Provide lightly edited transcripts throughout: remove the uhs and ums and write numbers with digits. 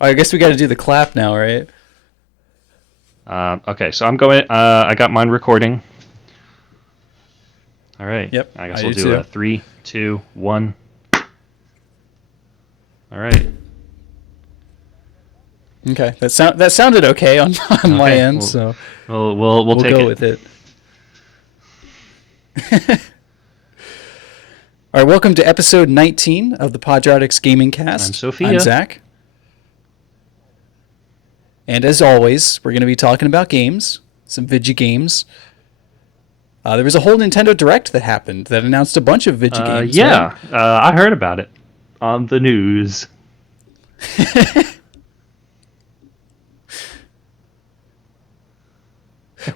I guess we got to do the clap now, right? Okay, so I'm going. I got mine recording. All right. Yep, I I guess we'll do do too. a 3, 2, 1. All right. Okay, that sounded okay on on my Okay. end, We'll so we'll we'll take go it. with it. All right, welcome to episode 19 of the Podratix Gaming I'm Cast. I'm Sophia. Zach, and as always, we're going to be talking about games, some Vidgy games. There was a whole Nintendo Direct that happened that announced a bunch of Vidgy games, right? Yeah. I heard about it on the news.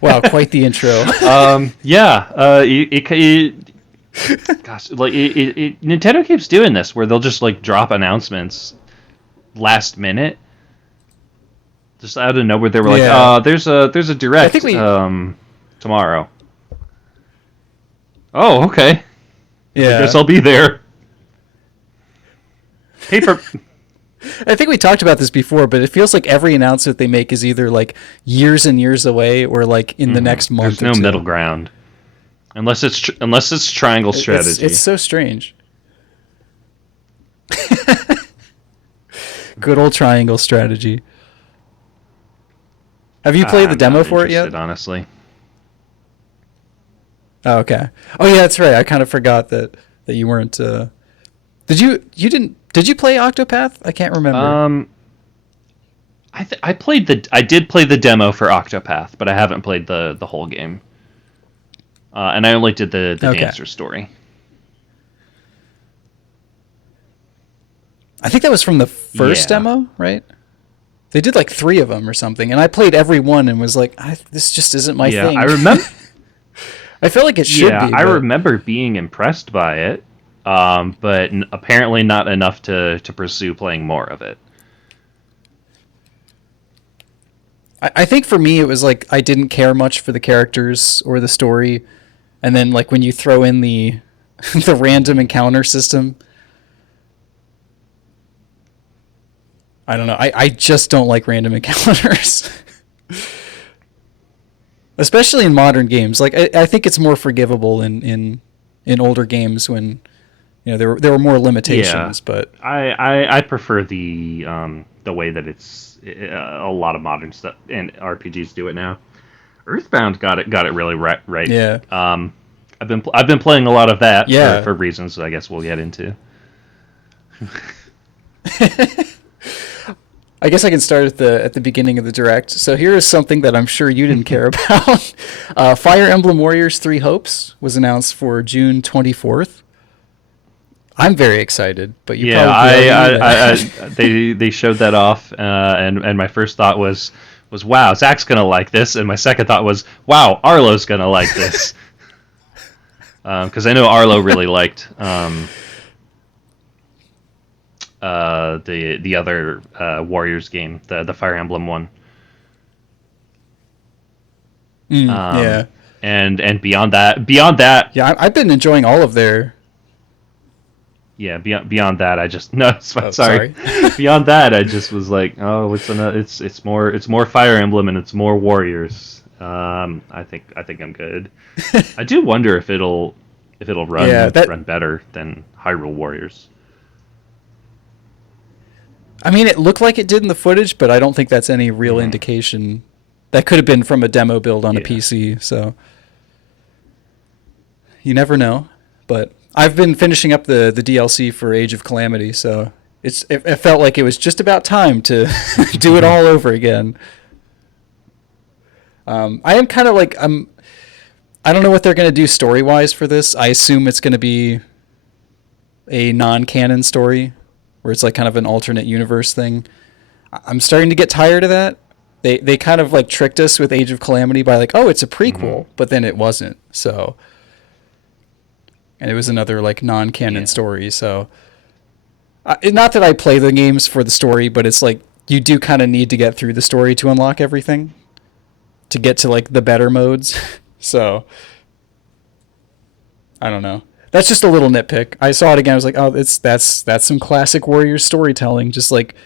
Wow, quite the intro. Yeah. Gosh, like Nintendo keeps doing this where they'll just like drop announcements last minute, just out of nowhere. They were like, Yeah, there's a I think direct we. tomorrow." Oh, okay. I guess Yeah, I'll be there. Hey, for I think we talked about this before, but it feels like every announcement they make is either like years and years away or like in the next there's month or no middle two. ground unless it's triangle It's strategy. so strange. Good old triangle strategy. Have you played the I'm demo not for it yet? interested, honestly. Oh, okay. Oh yeah, that's right. I kind of forgot that you weren't. Did you play Octopath? I can't remember. Um, I did play the demo for Octopath, but I haven't played the whole game. And I only did the Okay. dancer story. I think that was from the first Yeah, demo, right? They did like three of them or something, and I played every one and was like, this just isn't my yeah. I thing. remember. I feel like it should Yeah, be, I but remember being impressed by it, but apparently not enough to pursue playing more of it. I think for me it was like I didn't care much for the characters or the story, and then like when you throw in the the random encounter system, I don't know. I just don't like random encounters. Especially in modern games. Like I think it's more forgivable in older games when there were more Yeah, limitations, but I prefer the way that it's a lot of modern stuff and RPGs do it now. Earthbound got it really right. yeah. I've been playing a lot of that Yeah. for reasons I guess we'll get into. I guess I can start at the beginning of the direct. So here is something that I'm sure you didn't care about. Fire Emblem Warriors 3 Hopes was announced for June 24th. I'm very excited, but you Yeah, probably already knew that. they showed that off, and my first thought was wow, Zach's gonna like this, and my second thought was wow, Arlo's gonna like this, because I know Arlo really liked the other Warriors game, the Fire Emblem one, um, Yeah. and beyond that, Yeah, I've been enjoying all of their. yeah, beyond that, I just no, it's fine, Oh, sorry. sorry. Beyond that, I just was like, oh, it's more Fire Emblem and it's more Warriors. I think I'm good. I do wonder if it'll Yeah, run better than Hyrule Warriors. I mean, it looked like it did in the footage, but I don't think that's any real Hmm. indication. That could have been from a demo build on a Yeah. PC, so you never know. But I've been finishing up the DLC for Age of Calamity, so it felt like it was just about time to do it all over again. I am kind of like I don't know what they're going to do story wise for this. I assume it's going to be a non-canon story where it's like kind of an alternate universe thing. I'm starting to get tired of that. They kind of like tricked us with Age of Calamity by like, oh, it's a Hmm. prequel, but then it wasn't. So, and it was another like non-canon Yeah. story. So, not that I play the games for the story, but it's like you do kind of need to get through the story to unlock everything to get to like the better modes. So, I don't know. That's just a little nitpick. I saw it again. I was like, oh, that's some classic Warriors storytelling. Just like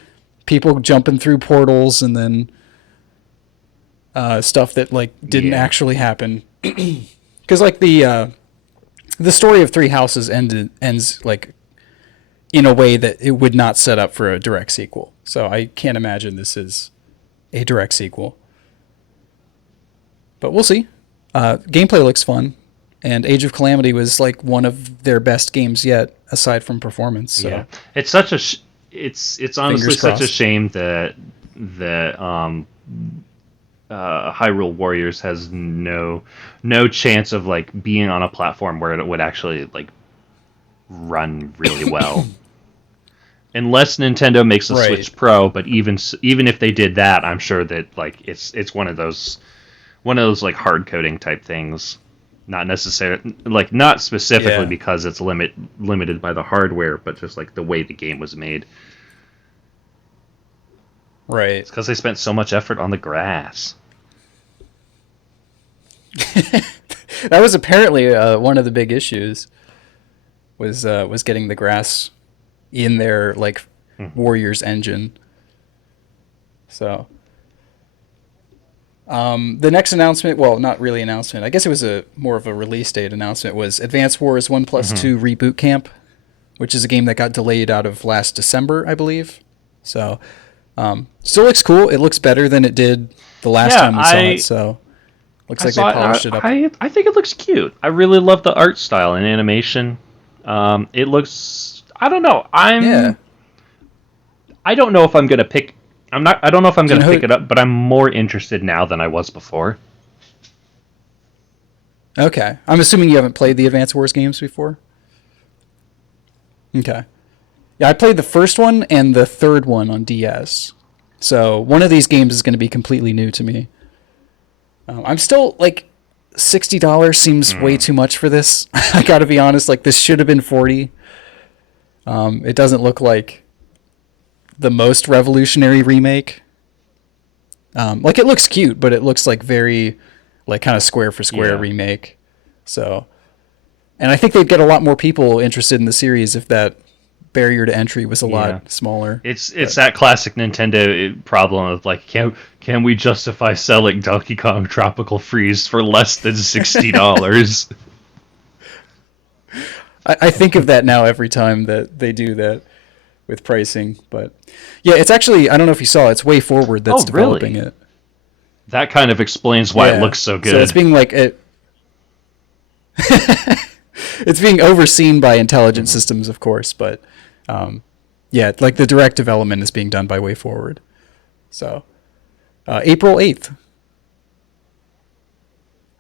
people jumping through portals and then stuff that like didn't Yeah. actually happen. Because like the story of Three Houses ends like in a way that it would not set up for a direct sequel. So I can't imagine this is a direct sequel. But we'll see. Gameplay looks fun, and Age of Calamity was like one of their best games yet, aside from performance. So Yeah, it's such a it's honestly fingers such a crossed. shame that Hyrule Warriors has no chance of like being on a platform where it would actually like run really well. Unless Nintendo makes a Right. Switch Pro, but even if they did that, I'm sure that like it's one of those like hard coding type things. Not necessarily like not specifically Yeah. because it's limited by the hardware, but just like the way the game was made. Right. It's because they spent so much effort on the grass. That was apparently one of the big issues. Was getting the grass in their like Warriors engine. So the next announcement, well, not really announcement. I guess it was a more of a release date announcement. Was Advance Wars 1+2 Reboot Camp, which is a game that got delayed out of last December, I believe. So still looks cool. It looks better than it did the last Yeah, time we saw it. So looks I like they saw it. polished it up. I think it looks cute. I really love the art style and animation. It looks. I don't know. Yeah. I don't know if I'm gonna pick. I'm not. I don't know if I'm Do you gonna know pick who? it up, but I'm more interested now than I was before. Okay. I'm assuming you haven't played the Advance Wars games before. Okay. Yeah, I played the first one and the third one on DS. So one of these games is going to be completely new to me. I'm still like $60 seems way too much for this. I got to be honest. Like this should have been 40. It doesn't look like the most revolutionary remake. Like it looks cute, but it looks like very like kind of square for square Yeah. remake. So, and I think they'd get a lot more people interested in the series if that barrier to entry was a Yeah. lot smaller. It's that classic Nintendo problem of like, can we justify selling Donkey Kong Tropical Freeze for less than $60? I think of that now every time that they do that with pricing. But yeah, it's actually, I don't know if you saw, it's Way Forward that's Oh, really? developing it. That kind of explains why it looks so good. So it's being like it's being overseen by Intelligent Systems, of course, but yeah, like the direct development is being done by Way Forward. So April 8th.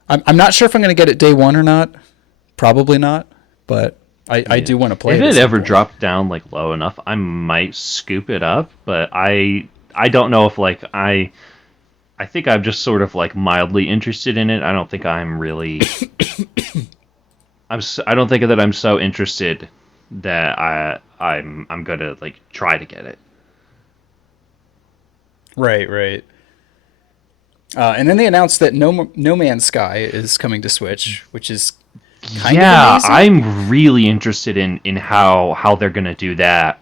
I'm not sure if I'm going to get it day one or not. Probably not, but I do want to play If it. At it some ever point. dropped down like low enough, I might scoop it up. But I don't know if like I think I'm just sort of like mildly interested in it. I don't think I'm really. I don't think that I'm so interested that I'm gonna like try to get it. Right, right. And then they announced that No Man's Sky is coming to Switch, which is kind of Yeah, amazing. I'm really interested in how they're gonna do that.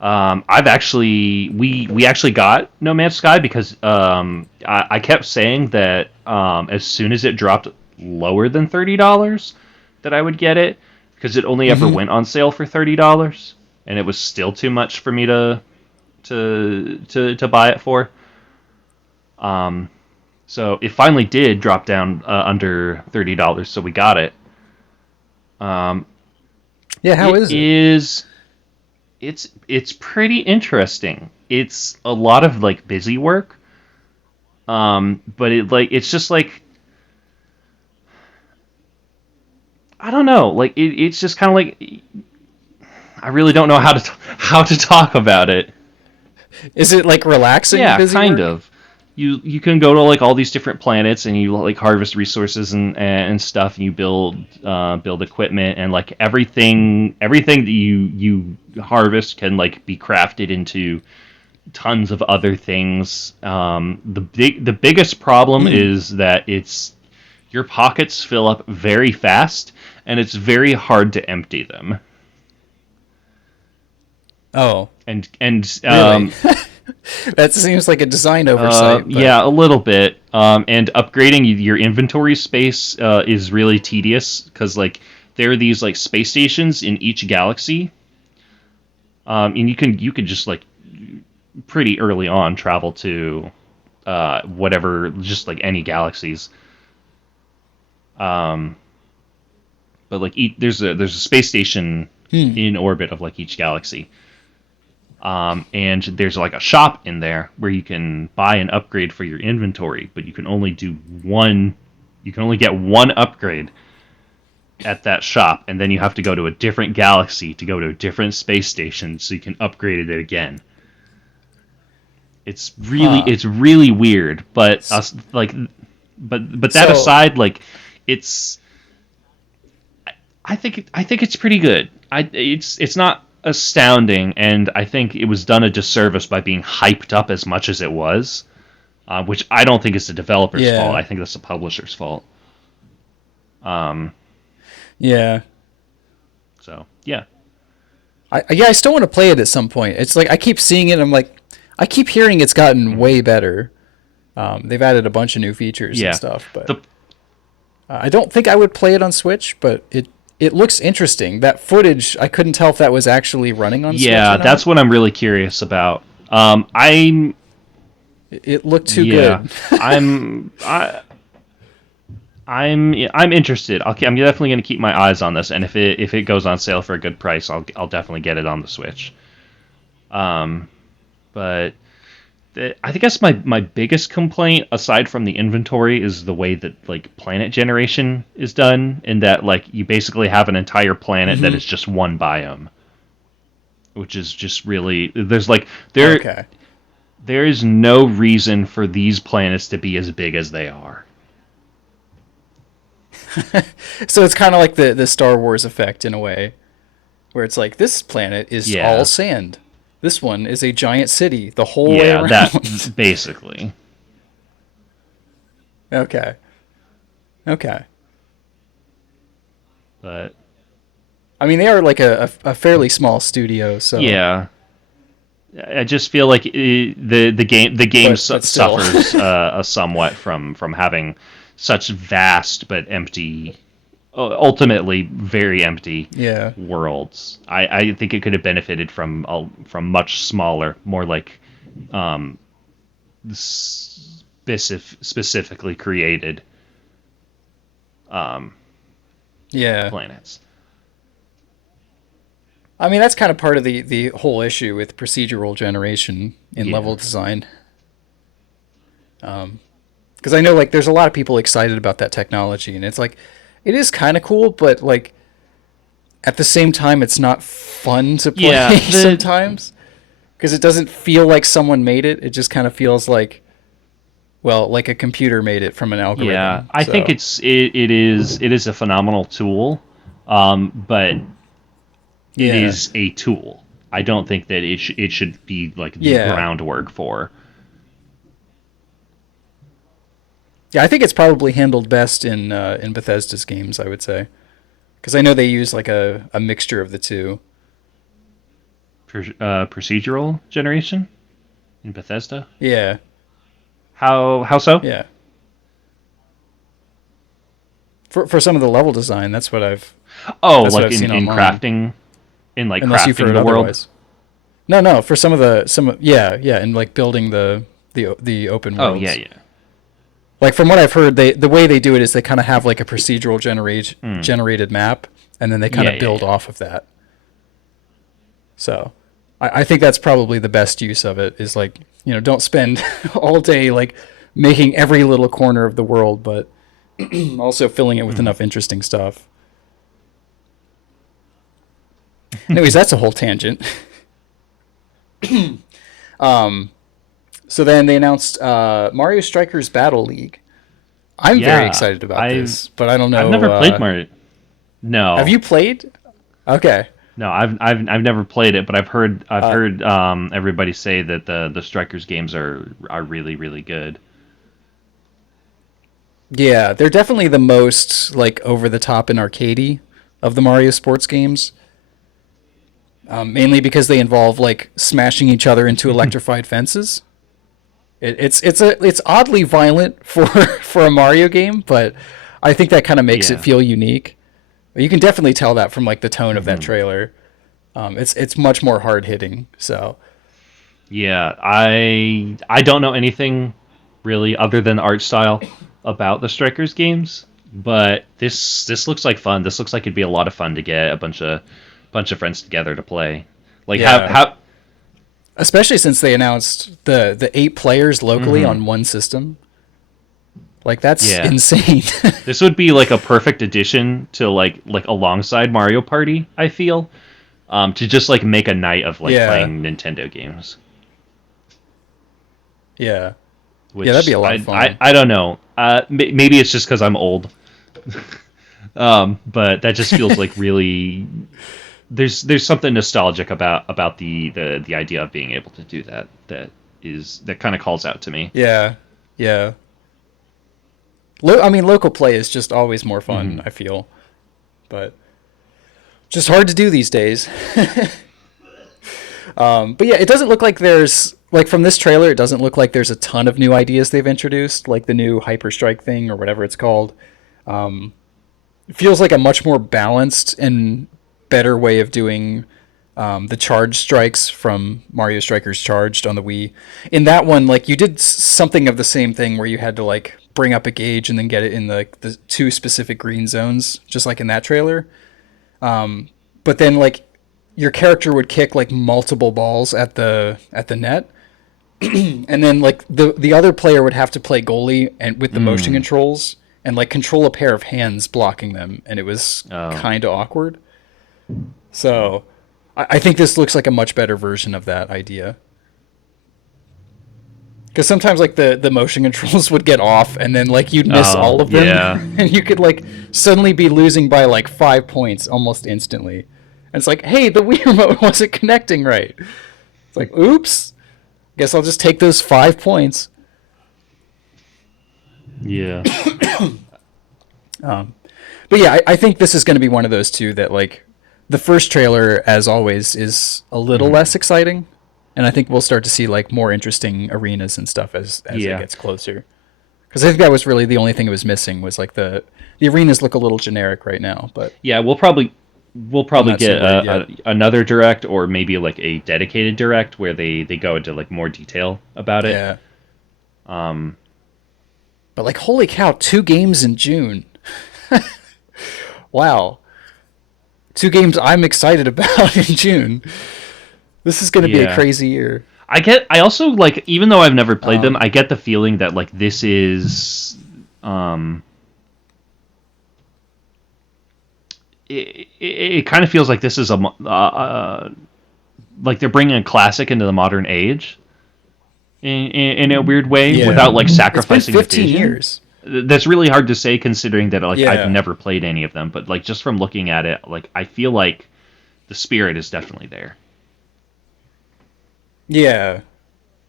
I've actually we actually got No Man's Sky because I kept saying that as soon as it dropped lower than $30 that I would get it because it only ever Hmm. went on sale for $30 and it was still too much for me to buy it for. So it finally did drop down under $30, so we got it. Yeah, how It is it? is it's pretty interesting. It's a lot of like busy work. But it's just like I don't know, like it's just kind of like I really don't know how to talk about it. Is it like relaxing Yeah, busy kind work? of. You can go to like all these different planets and you like harvest resources and stuff and you build equipment and like everything that you harvest can like be crafted into tons of other things. The biggest problem Hmm. is that it's your pockets fill up very fast and it's very hard to empty them. Oh, And really? That seems like a design oversight, but Yeah, a little bit. And upgrading your inventory space is really tedious because like there are these like space stations in each galaxy, and you can just like pretty early on travel to whatever, just like any galaxies. Um, but like there's a space station hmm. in orbit of like each galaxy. And there's like a shop in there where you can buy an upgrade for your inventory, but you can only do one. You can only get one upgrade at that shop, and then you have to go to a different galaxy to go to a different space station so you can upgrade it again. Huh. It's really weird, but like, but that So aside, like, it's I think it's pretty good. It's not astounding, and I think it was done a disservice by being hyped up as much as it was, which I don't think is the developer's fault. yeah, I think that's the publisher's fault. Um, yeah. so yeah, Yeah, I still want to play it at some point. It's like I keep seeing it. I'm like, I keep hearing it's gotten hmm way better. They've added a bunch of new features and yeah. stuff, but The I don't think I would play it on Switch. But it looks interesting. That footage, I couldn't tell if that was actually running on Switch Yeah, or not. that's what I'm really curious about. It looked too Yeah, good. I'm I, I'm interested. I'm definitely going to keep my eyes on this, and if it goes on sale for a good price, I'll definitely get it on the Switch. Um, but I think that's my biggest complaint, aside from the inventory, is the way that like planet generation is done. In that like you basically have an entire planet that hmm is just one biome, which is just really there's like Okay. there is no reason for these planets to be as big as they are. So it's kind of like the Star Wars effect in a way, where it's like this planet is all Yeah, sand. This one is a giant city the whole way yeah, around. that basically. Okay. Okay. But I mean, they are like a fairly small studio, so yeah, I just feel like the game but still. suffers a somewhat from having such vast but empty, ultimately very empty Yeah. worlds. I think it could have benefited from much smaller, more like um, specifically created um, Yeah. planets. I mean, that's kind of part of the whole issue with procedural generation in Yeah, level design. Because I know like there's a lot of people excited about that technology, and it's like it is kind of cool, but like at the same time, it's not fun to play yeah. The sometimes because it doesn't feel like someone made it. It just kind of feels like, well, like a computer made it from an Yeah, algorithm. I think So it is a phenomenal tool, but it yeah, is a tool. I don't think that it should be like the yeah, groundwork for. yeah. I think it's probably handled best in Bethesda's games. I would say because I know they use like a mixture of the two. Procedural generation in Bethesda. Yeah, How so? yeah. For some of the level design, Oh, that's what like I've seen in online. crafting, in like Unless you've crafting heard the world. otherwise. No, no. For some of the yeah, yeah, and like building the open Oh yeah, worlds. yeah. Like from what I've heard, the way they do it is they kind of have like a procedural Mm. generated map, and then they kind Yeah, of yeah, build yeah. off of that. So, I think that's probably the best use of it. Is like don't spend all day like making every little corner of the world, but also filling it with Mhm. enough interesting stuff. Anyways, that's a whole tangent. Um, so then they announced Mario Strikers Battle League. I'm very Yeah, excited about this, but I don't I've know. never played Mario. Have No, you played? Okay. no, I've never played it, but I've Uh, heard everybody say that the Strikers games are really really good. yeah, they're definitely the most like over the top and arcadey of the Mario sports games. mainly because they involve like smashing each other into electrified fences. It's oddly violent for for a Mario game, but I think that kind of makes it Yeah. feel unique. You can definitely tell that from like the tone of that Hmm. trailer. It's much more hard hitting. So Yeah, I don't know anything really other than art style about the Strikers games, but this looks like fun. This looks like it'd be a lot of fun to get a bunch of friends together to play. Like yeah, how especially since they announced the 8 players locally hmm on one system. Like that's yeah. insane. This would be like a perfect addition to like alongside Mario Party, I feel. To just like make a night of like Yeah, playing Nintendo games. yeah, yeah. That'd be Which a lot of fun. I don't know. Maybe it's just because I'm old. But that just feels like really there's something nostalgic about the idea of being able to do that that kind of calls out to me. Yeah, yeah. I mean, local play is just always more Hmm. fun. I feel, but just hard to do these days. But yeah, it doesn't look like there's like from this trailer. It doesn't look like there's a ton of new ideas they've introduced, like the new hyper strike thing or whatever it's called. It feels like a much more balanced and better way of doing the charge strikes from Mario Strikers Charged on the Wii. In that one, like you did something of the same thing where you had to like bring up a gauge and then get it in the 2 specific green zones, just like in that trailer. But then like your character would kick like multiple balls at the net, and then like the other player would have to play goalie and with the motion Mm. controls and like control a pair of hands blocking them, and it was Oh. kind of awkward. So I think this looks like a much better version of that idea. Because sometimes like the motion controls would get off, and then like you'd miss Oh, all of them, yeah. and you could like suddenly be losing by like 5 points almost instantly. And it's like, hey, the Wii remote wasn't connecting right. It's like, oops. Guess I'll just take those 5 points. Yeah. But yeah, I think this is going to be one of those two that like the first trailer, as always, is a little Hmm. less exciting, and I think we'll start to see like more interesting arenas and stuff as it Yeah. gets closer. Because I think that was really the only thing it was missing was like the arenas look a little generic right now, but Yeah, we'll I'm probably not so get worried yet. another direct or maybe like a dedicated direct where they go into like more detail about it. Yeah, Um, but like holy cow, 2 games in June. Wow, 2 games I'm excited about in June. This is going to be a yeah, crazy year. I also like even though I've never played them, Um, I get the feeling that like this is um it kind of feels like this is like they're bringing a classic into the modern age in a weird way yeah, without like it's been sacrificing the 15 vision. years. That's really hard to say considering that like I've Yeah, never played any of them, but like just from looking at it, like I feel like the spirit is definitely there. yeah,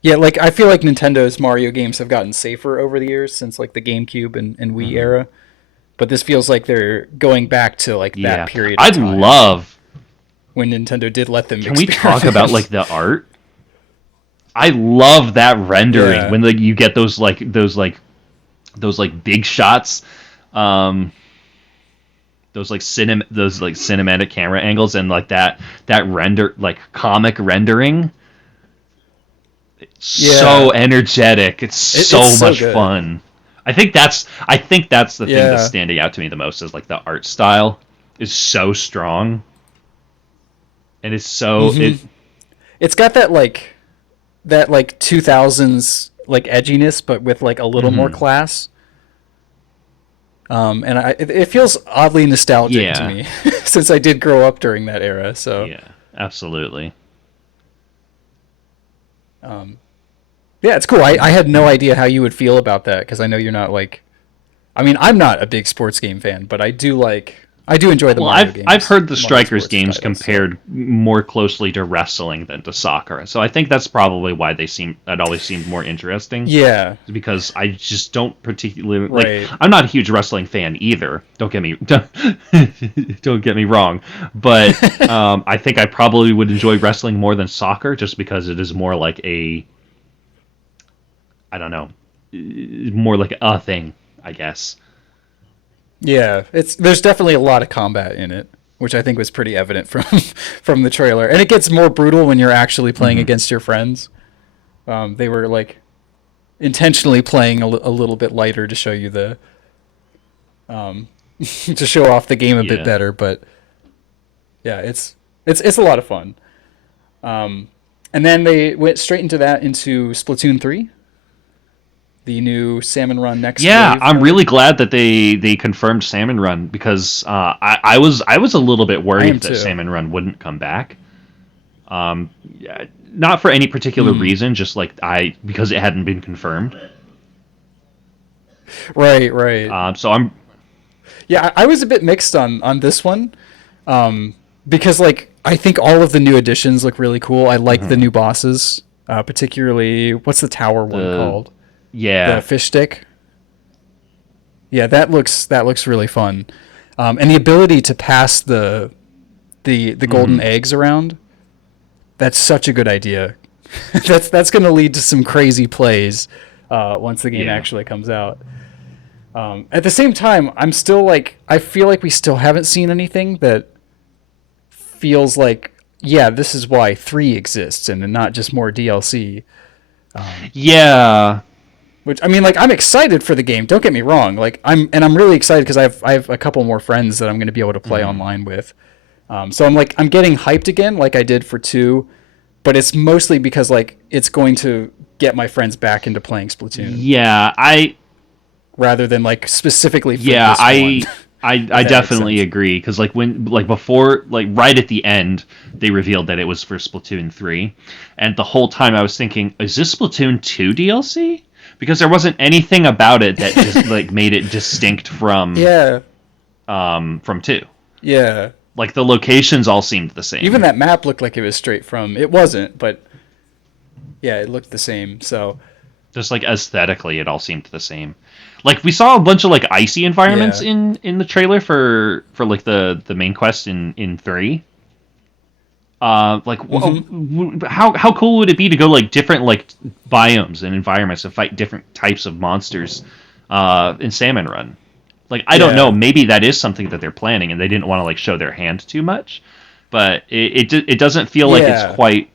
yeah. Like I feel like Nintendo's Mario games have gotten safer over the years since like the GameCube and Wii Hmm. era. But this feels like they're going back to like that Yeah, period of I'd time love. when Nintendo did let them Can we talk about experiment. like the art? I love that rendering Yeah, when like you get those like big shots, um, those like cinematic camera angles and like that render like comic rendering. So yeah. energetic. It's It's so so much good. fun. I think that's the thing that's Yeah. standing out to me the most is like the art style is so strong and it's so Hmm. it It's got that like 2000s like edginess, but with like a little more mhm. class. And it feels oddly nostalgic to Yeah. me since I did grow up during that era. So Yeah, absolutely. um, yeah, it's cool. I had no idea how you would feel about that because I know you're not like. I mean, I'm not a big sports game fan, but I do like I do enjoy the Well, Mario I've games, heard the Mario Strikers sports games titles, so. compared more closely to wrestling than to soccer, so I think that's probably why that always seemed more interesting. Yeah, Because I just don't particularly like. right. I'm not a huge wrestling fan either. Don't get me wrong, but I think I probably would enjoy wrestling more than soccer, just because it is more like I don't know, more like a thing, I guess. Yeah, there's definitely a lot of combat in it, which I think was pretty evident from from the trailer. And it gets more brutal when you're actually playing Hmm. against your friends. They were like intentionally playing a little bit lighter to show you the to show off the game a bit Yeah. better. But yeah, it's a lot of fun. And then they went straight into Splatoon 3, the new Salmon Run Next Yeah, Wave I'm mode. really glad that they confirmed Salmon Run, because I was a little bit I am worried that too. Salmon Run wouldn't come back. Yeah, not for any particular Mm. reason, just like I because it hadn't been confirmed. Right, right. So I'm Yeah, I was a bit mixed on this one, because like I think all of the new additions look really cool. I like the mhm. new bosses, particularly what's the tower one the called? The Yeah. fish stick. Yeah, that looks really fun, and the ability to pass the golden Hmm. eggs around. That's such a good idea. That's going to lead to some crazy plays once the game Yeah. actually comes out. At the same time, I'm still like I feel like we still haven't seen anything that feels like yeah, this is why 3 exists and not just more DLC. Yeah. Which I mean, like I'm excited for the game. Don't get me wrong. Like I'm really excited because I have a couple more friends that I'm going to be able to play Hmm. online with. So I'm getting hyped again, like I did for 2, but it's mostly because like it's going to get my friends back into playing Splatoon Yeah. rather than like specifically for Yeah. this one. If I that makes definitely sense. agree, because like before, like right at the end, they revealed that it was for Splatoon 3, and the whole time I was thinking, is this Splatoon 2 DLC? Because there wasn't anything about it that just like made it distinct Yeah, from 2. yeah. Like the locations all seemed the Even same. that map looked like it was straight from. It wasn't, but yeah, it looked the same. So Just like aesthetically, it all seemed the same. Like we saw a bunch of like icy environments yeah. in the trailer for like the main quest in 3. Like Hmm. how cool would it be to go like different like biomes and environments and fight different types of monsters in Salmon Run? Like I don't know, Yeah, maybe that is something that they're planning and they didn't want to like show their hand too much, but it doesn't feel like it's yeah. quite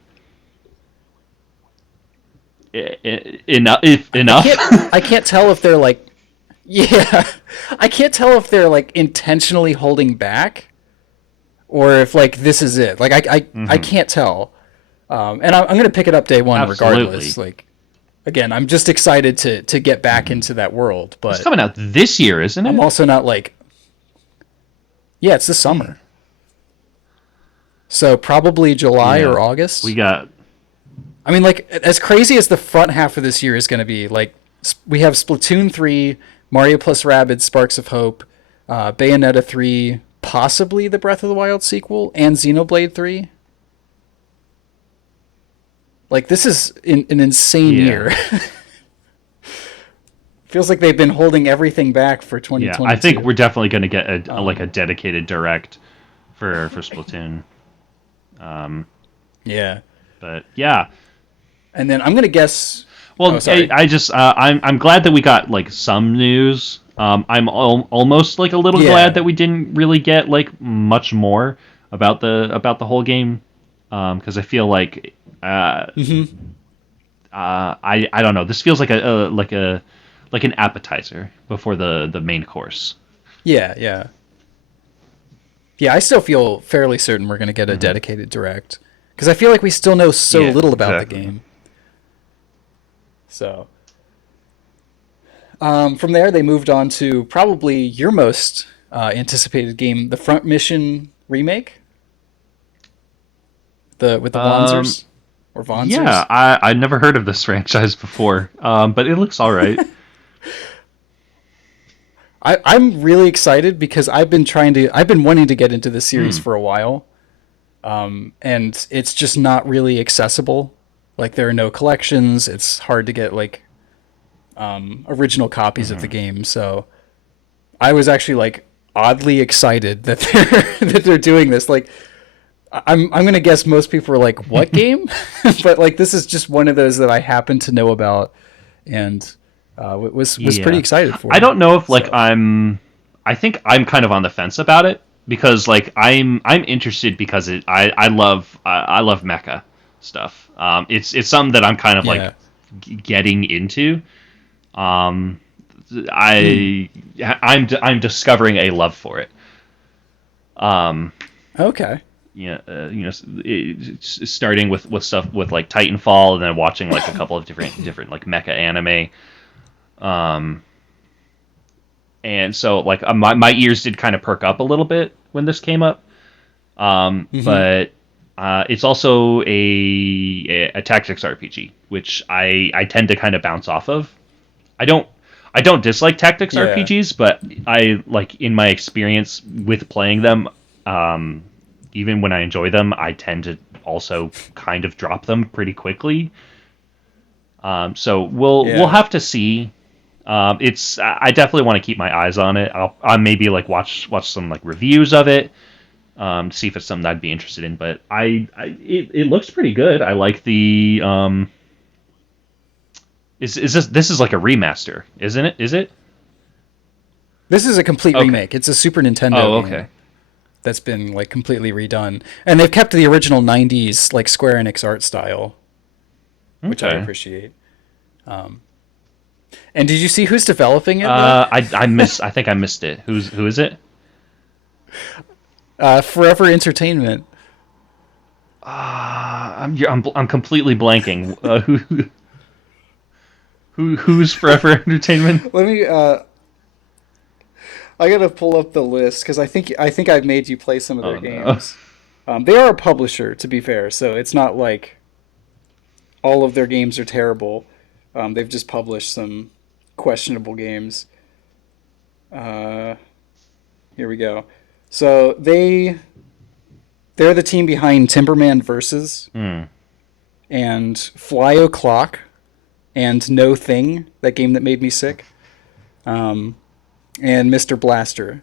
enough. If I enough. can't tell if they're like yeah. I can't tell if they're like intentionally holding back or if like this is it. Like I Hmm. can't tell. And I'm gonna pick it up day one regardless. Absolutely. Like again, I'm just excited to get back Hmm. into that world, It's but coming out this year, isn't I'm it? also not like yeah, it's this Man, summer. So probably July or yeah, we August. got. I mean, like as crazy as the front half of this year is going to be, like we have Splatoon 3, Mario plus Rabbids Sparks of Hope, Bayonetta 3, possibly the Breath of the Wild sequel, and Xenoblade 3. Like this is an insane Yeah, year. Feels like they've been holding everything back for yeah. I think 2022. we're definitely going to get like a Um, dedicated direct for Splatoon. Um, yeah, but yeah, and then I'm gonna guess. Oh, well, sorry. I just I'm glad that we got like some news. I'm almost like a little glad that Yeah. we didn't really get like much more about the whole game, because I feel like Hmm. I don't know. This feels like a like an appetizer before the main course. Yeah, yeah. Yeah, I still feel fairly certain we're going to get a Hmm. dedicated direct because I feel like we still know so Yeah, little about the exactly. game. So, from there, they moved on to probably your most anticipated game, the Front Mission remake, the with the Um, Wanzers or yeah, Vonzers. I'd never heard of this franchise before, but it looks all right. I'm really excited because I've been wanting to get into this series for a while. And it's just not really accessible. Like there are no collections. It's hard to get like original copies of the game. So I was actually like oddly excited that they're doing this. Like I'm gonna guess most people are like, "What game?" But like this is just one of those that I happen to know about, and was pretty excited for. I don't know if like So, I think I'm kind of on the fence about it because like I'm interested because I love mecha stuff. It's something that I'm kind of like yeah. getting into. Um, I'm discovering a love for it. Um, Okay. Starting with stuff with like Titanfall, and then watching like a couple of different like mecha anime. Um, and so like my ears did kind of perk up a little bit when this came up. Mm-hmm. But it's also a tactics RPG, which I tend to kind of bounce off of. I don't I don't dislike tactics Yeah. RPGs, but I like in my experience with playing them, um, even when I enjoy them, I tend to also kind of drop them pretty quickly. So we'll Yeah. have to see. It's I definitely want to keep my eyes on it. I'll maybe like watch some like reviews of it, to see if it's something I'd be interested in. But it looks pretty good. I like the is this is like a remaster, isn't it? Is it? This is a complete Okay. remake. It's a Super Nintendo Oh, game okay. that's been like completely redone, and they've kept the original '90s like Square Enix art style, which I Okay. appreciate. And did you see who's developing it though? I think I missed it. Who is it? Forever Entertainment. I'm completely blanking. Who's Forever Entertainment? Let me. I gotta pull up the list because I think I've made you play some of their Oh no. games. They are a publisher, to be fair, so it's not like all of their games are terrible. They've just published some questionable games. Uh, Here we go. So they're the team behind Timberman Versus Hmm. and Fly O'Clock and No Thing, that game that made me sick, um, and Mr. Blaster.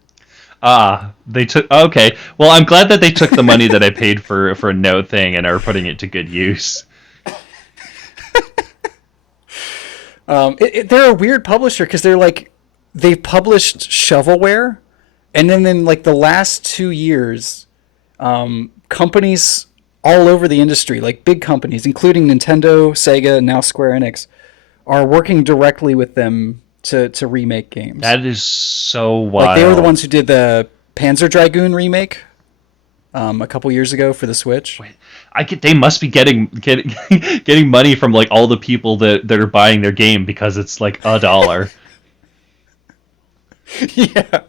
They took. Okay, well, I'm glad that they took the money that I paid for a note thing and are putting it to good use. They're a weird publisher because they've published shovelware, and then in like the last 2 years, companies all over the industry, like big companies, including Nintendo, Sega, and now Square Enix, are working directly with them to remake games. That is so Like they were the wild. ones who did the Panzer Dragoon remake a couple years ago for the Switch. Wait, they must be getting getting money from like all the people that are buying their game because it's like $1. Yeah,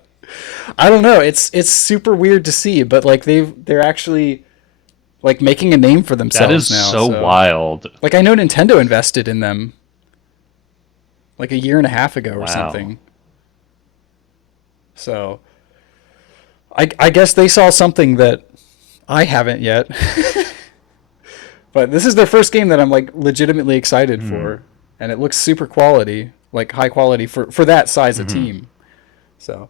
I don't know. It's super weird to see, but like they're actually like making a name for That is themselves now. so So wild. like I know Nintendo invested in them like a year and a half ago or Wow. something. So I guess they saw something that I haven't yet. But this is their first game that I'm like legitimately excited Hmm. for, and it looks super quality, like high quality for that size of Hmm. team. So,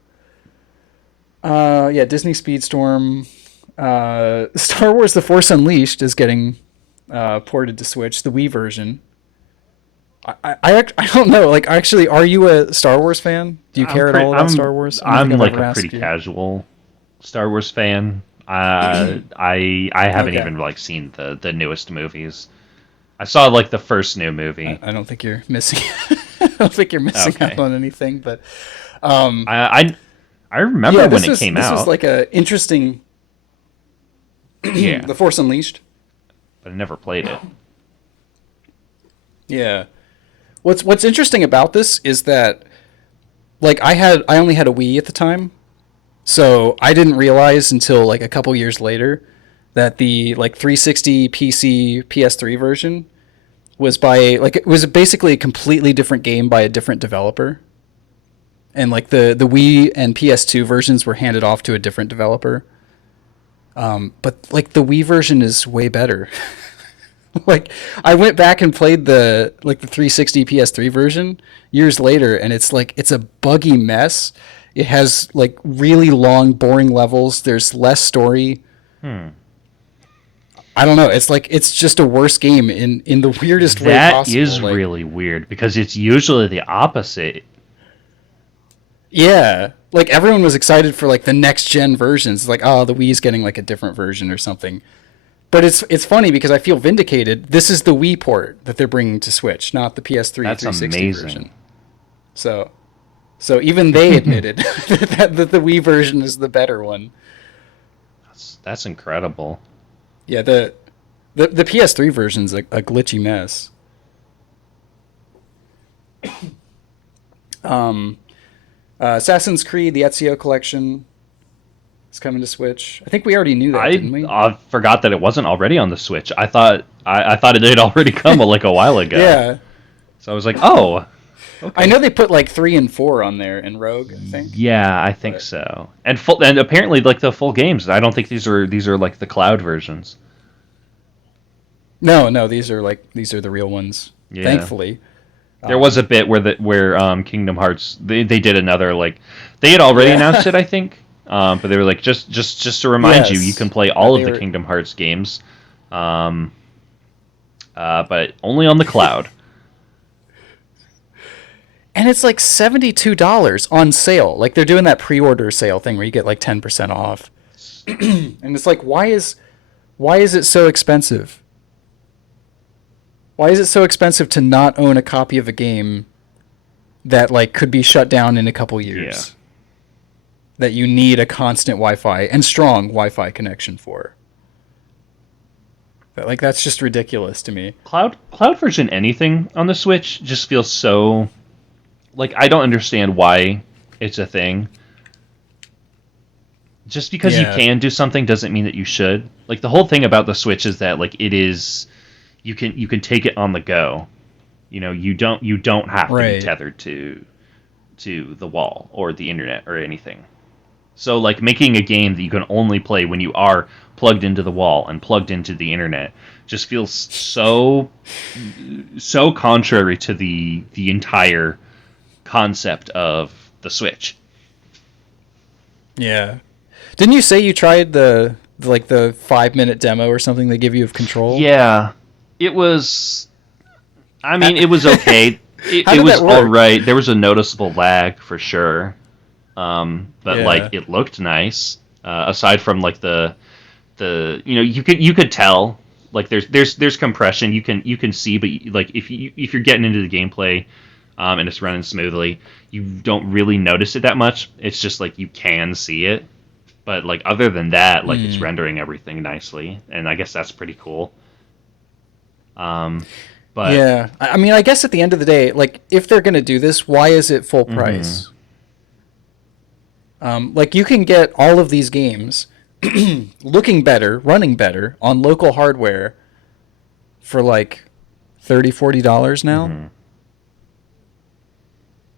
yeah, Disney Speedstorm, Star Wars: The Force Unleashed is getting ported to Switch, the Wii version. I don't know. Like, actually, are you a Star Wars fan? Do you care at all about Star Wars? I don't think I'm I've like ever a pretty asked you. casual Star Wars fan. I haven't Okay. even like seen the newest movies. I saw like the first new movie. I don't think you're missing. I don't think you're missing out Okay. on anything, but um, I I, I remember yeah, when it came this was out. like a interesting. Yeah, The Force Unleashed. but I never played it. Yeah. What's interesting about this is that like I only had a Wii at the time, so I didn't realize until like a couple years later that the like 360 PC PS3 version was by like it was basically a completely different game by a different developer. and like the Wii and PS2 versions were handed off to a different developer. But like the Wii version is way better. Like I went back and played the 360 PS3 version years later, and it's like it's a buggy mess. It has like really long, boring levels. There's less story. I don't know. It's like it's just a worse game in the weirdest way That possible. is Like, really weird because it's usually the opposite. yeah, like everyone was excited for like the next gen versions. It's like, oh, the Wii's getting like a different version or something. But it's funny because I feel vindicated. This is the Wii port that they're bringing to Switch, not the PS3 That's 360 amazing. version. So even they admitted that the Wii version is the better one. That's incredible. Yeah, the PS3 version's a glitchy mess. Assassin's Creed, the Ezio collection is coming to Switch. I think we already knew that, didn't we? I forgot that it wasn't already on the Switch. I thought it had already come like a while ago. Yeah. So I was like, oh, okay. I know they put like 3 and 4 on there in Rogue, I think. Yeah, I think so. And apparently like the full games. I don't think these are like the cloud versions. No, these are the real ones. Yeah. Thankfully. There was a bit where Kingdom Hearts they did another like they had already announced it, I think. But they were like just to remind you, you can play all of the Kingdom Hearts games, but only on the cloud. And it's like $72 on sale. Like they're doing that pre-order sale thing where you get like 10% off. And it's like, why is it so expensive? Why is it so expensive to not own a copy of a game that like could be shut down in a couple years? Yeah. That you need a constant Wi-Fi and strong Wi-Fi connection for. But like that's just ridiculous to me. Cloud version anything on the Switch just feels so like I don't understand why it's a thing. Just because you can do something doesn't mean that you should. Like the whole thing about the Switch is that like it is you can take it on the go. You know, you don't have to be tethered to the wall or the internet or anything. So like making a game that you can only play when you are plugged into the wall and plugged into the internet just feels so contrary to the entire concept of the Switch. Yeah. Didn't you say you tried the 5-minute demo or something they give you of Control? Yeah. It was it was okay. It was work? all right. There was a noticeable lag for sure. But like it looked nice. Aside from like the you could tell like there's compression you can see, but like if you're getting into the gameplay and it's running smoothly, you don't really notice it that much. It's just like you can see it, but like other than that, like it's rendering everything nicely, and I guess that's pretty cool. But yeah, I mean, I guess at the end of the day, like if they're gonna do this, why is it full price? Like you can get all of these games looking better, running better on local hardware for like $30-$40 now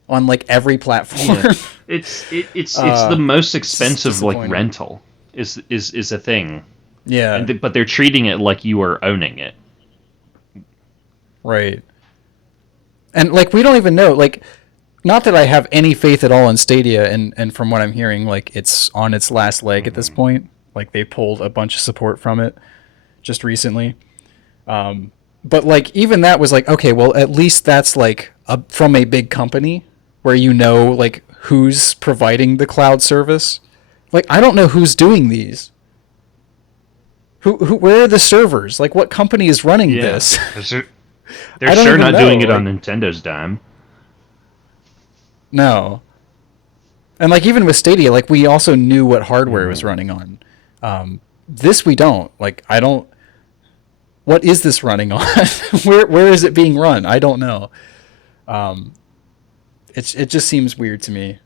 on like every platform. Yeah. It's the most expensive like rental is a thing. Yeah, but they're treating it like you are owning it. Right. And like we don't even know, like not that I have any faith at all in Stadia, and from what I'm hearing, like it's on its last leg at this point. Like they pulled a bunch of support from it just recently. But like even that was like, okay, well at least that's like from a big company where you know like who's providing the cloud service. Like I don't know who's doing these. Who where are the servers? Like what company is running this? They're sure not doing it on Nintendo's dime. No. And like even with Stadia, like we also knew what hardware it was running on. This we don't. Like I don't. What is this running on? Where is it being run? I don't know. It just seems weird to me,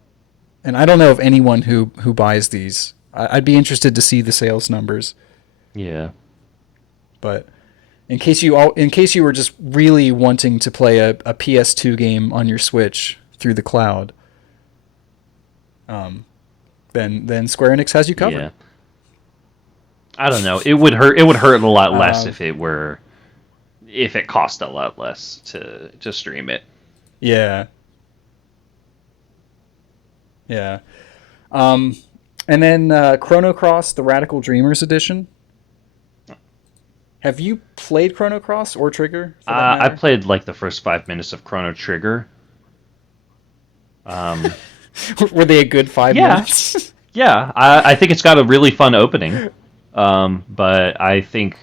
and I don't know of anyone who buys these. I'd be interested to see the sales numbers. Yeah. But in case you were just really wanting to play a PS2 game on your Switch through the cloud, then Square Enix has you covered. Yeah. I don't know. It would hurt. It would hurt a lot less Um, if it cost a lot less to stream it. yeah, yeah. Um, and then Chrono Cross, the Radical Dreamers edition. Have you played Chrono Cross or Trigger for that I matter? played like the first 5 minutes of Chrono Trigger. Um, Were they a good five yeah, minutes? yeah. I think it's got a really fun opening. But I think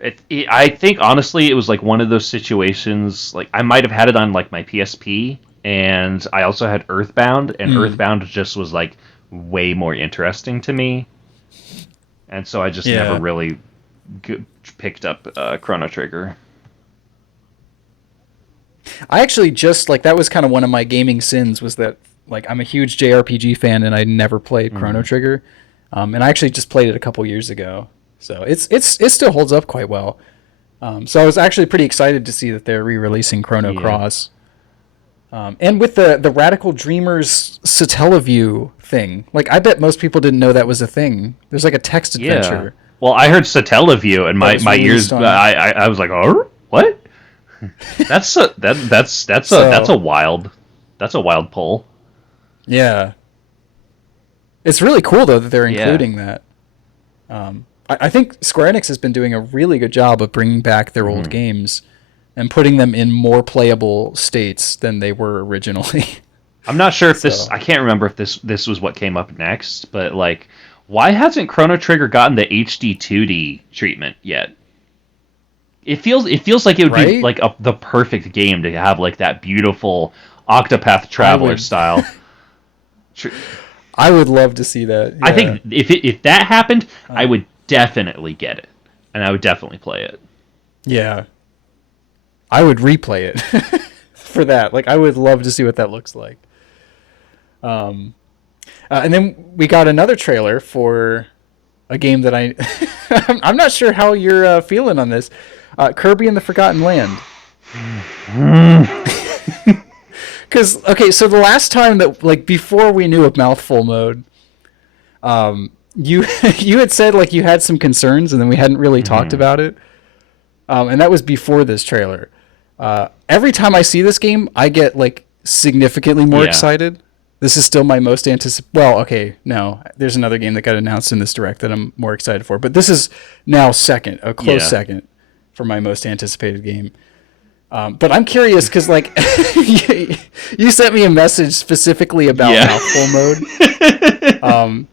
I think honestly, it was like one of those situations. Like I might have had it on like my PSP, and I also had Earthbound, and Hmm. Earthbound just was like way more interesting to me, and so I just never Yeah. really picked up Chrono Trigger. I actually just like that was kind of one of my gaming sins was that like I'm a huge JRPG fan and I never played Chrono Hmm. Trigger, and I actually just played it a couple years ago, so it still holds up quite well. So I was actually pretty excited to see that they're re-releasing Chrono Yeah, Cross, and with the Radical Dreamers Satellaview thing. Like I bet most people didn't know that was a thing. There's like a text yeah. adventure Well, I heard Satellaview, and that my was my released ears. on. I was like, oh, what? That's So a wild pull. yeah, it's really cool though that they're Yeah. including that. I think Square Enix has been doing a really good job of bringing back their old Hmm. games and putting them in more playable states than they were originally. I'm not sure if this. So I can't remember if this was what came up next, but like, why hasn't Chrono Trigger gotten the HD 2D treatment yet? It feels like it would be right, like the perfect game to have like that beautiful Octopath I Traveler would style. Tr- I would love to see that. I Yeah. think if that happened, I Um, would definitely get it, and I would definitely play it. yeah. I would replay it for that. Like I would love to see what that looks like. Um, and then we got another trailer for a game that I I'm not sure how you're feeling on this. Kirby and the Forgotten Land. Because okay, so the last time that like before we knew of mouthful mode, you you had said like you had some concerns, and then we hadn't really talked Hmm. about it. And that was before this trailer. Every time I see this game, I get like significantly more Yeah. excited. This is still my most anticipated. Well, okay, no, there's another game that got announced in this direct that I'm more excited for, but this is now second, a close Yeah. second for my most anticipated game. But I'm curious because like you sent me a message specifically about Yeah. mouthful mode.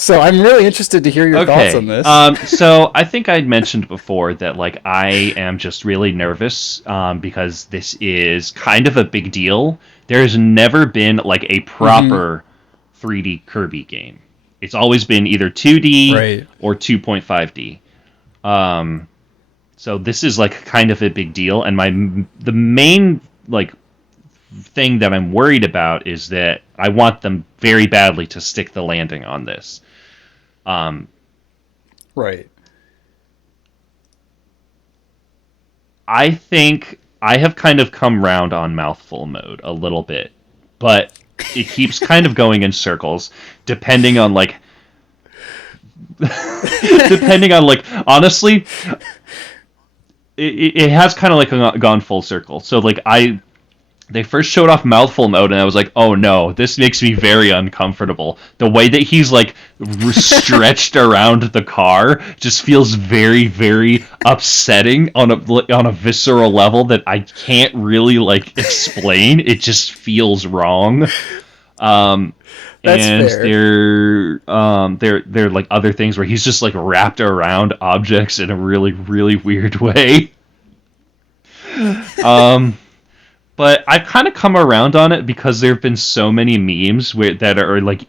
So I'm really interested to hear your thoughts Okay. on this. So I think I'd mentioned before that like I am just really nervous because this is kind of a big deal. There's never been like a Hmm. proper 3D Kirby game. It's always been either 2D Right. or 2.5D. Um, so this is like kind of a big deal, and the main like thing that I'm worried about is that I want them very badly to stick the landing on this. Um, Right. I think I have kind of come round on mouthful mode a little bit, but it keeps kind of going in circles, depending on like, depending on like, honestly, it has kind of like gone full circle. So like they first showed off mouthful mode, and I was like, oh no, this makes me very uncomfortable. The way that he's like stretched around the car just feels very, very upsetting on a visceral level that I can't really like explain. It just feels wrong. Um, That's and fair. there like other things where he's just like wrapped around objects in a really, really weird way. Um, but I've kind of come around on it because there have been so many memes that are like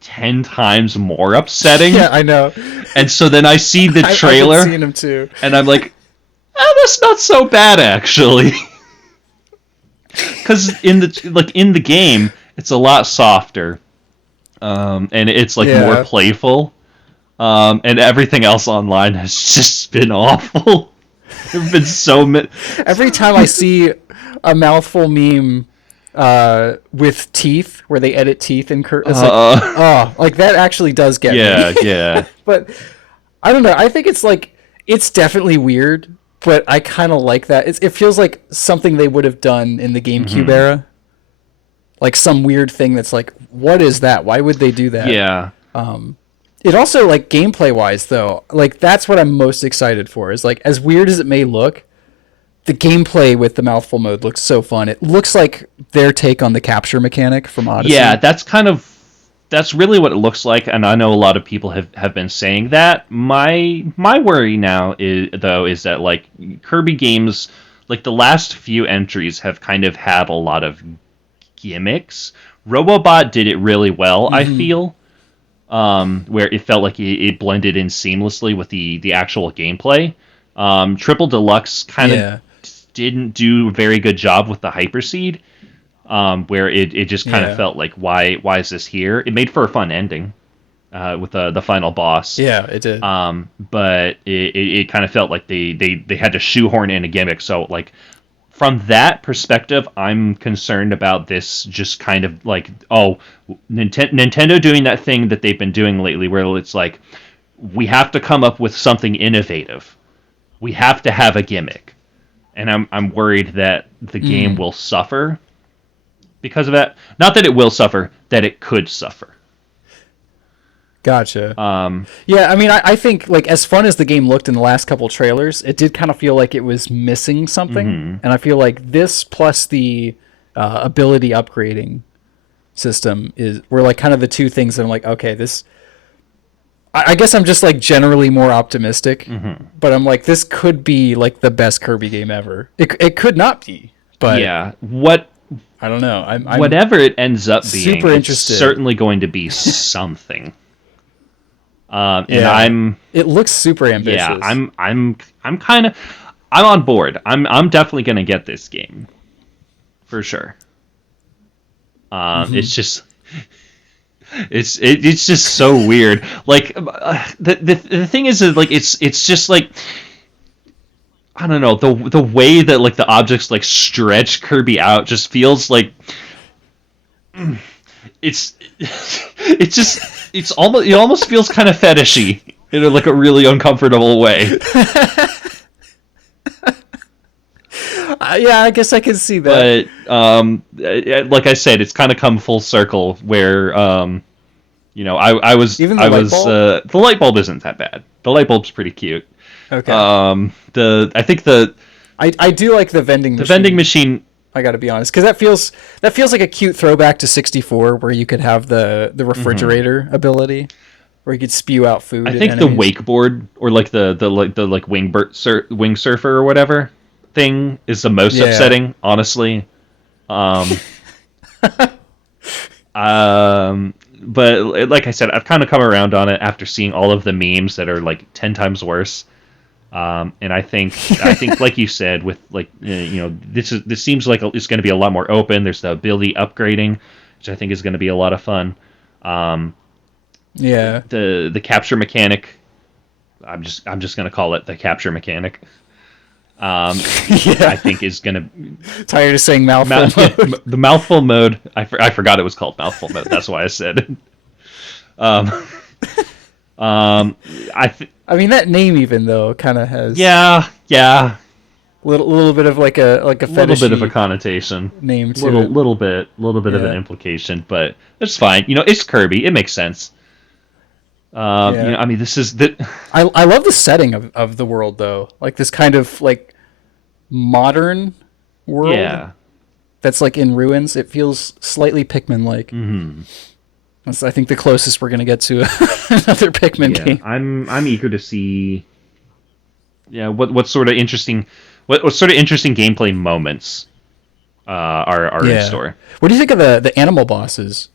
10 times more upsetting. Yeah, I know. And so then I see the I've been trailer seeing them too. and I'm like, oh, that's not so bad actually. Because in the game, it's a lot softer, and it's like more Yeah. playful, and everything else online has just been awful. There've been so many. Every time I see a mouthful meme with teeth, where they edit teeth and it's like, oh, like that actually does get yeah, me. yeah. But I don't know. I think it's like it's definitely weird, but I kind of like that. It feels like something they would have done in the GameCube era, like some weird thing that's like, what is that? Why would they do that? Yeah. It also, like, gameplay wise though, like that's what I'm most excited for. Is like, as weird as it may look, the gameplay with the mouthful mode looks so fun. It looks like their take on the capture mechanic from Odyssey. Yeah, that's really what it looks like, and I know a lot of people have been saying that. My worry now is that like Kirby games, like the last few entries have kind of had a lot of gimmicks. Robobot did it really well, I feel, where it felt like it blended in seamlessly with the actual gameplay. Triple Deluxe kind of didn't do a very good job with the Hyper Seed. Where it just kind of felt like, why is this here? It made for a fun ending with the final boss. Yeah, it did. But it kind of felt like they had to shoehorn in a gimmick. So like from that perspective, I'm concerned about this just kind of like, Nintendo doing that thing that they've been doing lately, where it's like, we have to come up with something innovative. We have to have a gimmick, and I'm worried that the game will suffer because of that. Not that it will suffer, that it could suffer. Gotcha. Yeah, I mean, I think, like, as fun as the game looked in the last couple trailers, it did kind of feel like it was missing something. And I feel like this plus the ability upgrading system were like kind of the two things that I'm like, okay, this... I guess I'm just like generally more optimistic, but I'm like, this could be like the best Kirby game ever. It could not be, but yeah, I don't know. I'm whatever it ends up being, super it's interested. certainly going to be something. And it looks super ambitious. Yeah, I'm on board. I'm definitely gonna get this game for sure. It's just. It's just so weird. Like the thing is like it's just like, I don't know, the way that like the objects like stretch Kirby out just feels like it almost feels kind of fetishy in like a really uncomfortable way. Yeah, I guess I can see that. But like I said, it's kind of come full circle where I was Even the light bulb isn't that bad. The light bulb's pretty cute. Okay. I think I do like the vending machine. The vending machine, I got to be honest, because that feels like a cute throwback to 64, where you could have the refrigerator ability, where you could spew out food. I think the wakeboard, or like the wing surfer or whatever thing, is the most upsetting, honestly. But like I said, I've kind of come around on it after seeing all of the memes that are like 10 times worse. And I think like you said, with like this seems like it's going to be a lot more open. There's the ability upgrading, which I think is going to be a lot of fun. The capture mechanic, I'm just going to call it the capture mechanic. I think is gonna. Tired of saying mouthful mode. The mouthful mode. I forgot it was called mouthful mode. That's why I said it. I mean, that name even though kind of has little bit of like a little bit of a connotation name to little bit of an implication, but it's fine. It's Kirby. It makes sense. I mean, this is the. I love the setting of the world though, like this kind of like modern world. Yeah. That's like in ruins. It feels slightly Pikmin-like. That's, I think, the closest we're gonna get to another Pikmin game. I'm eager to see. Yeah, what sort of interesting gameplay moments are in store. What do you think of the animal bosses?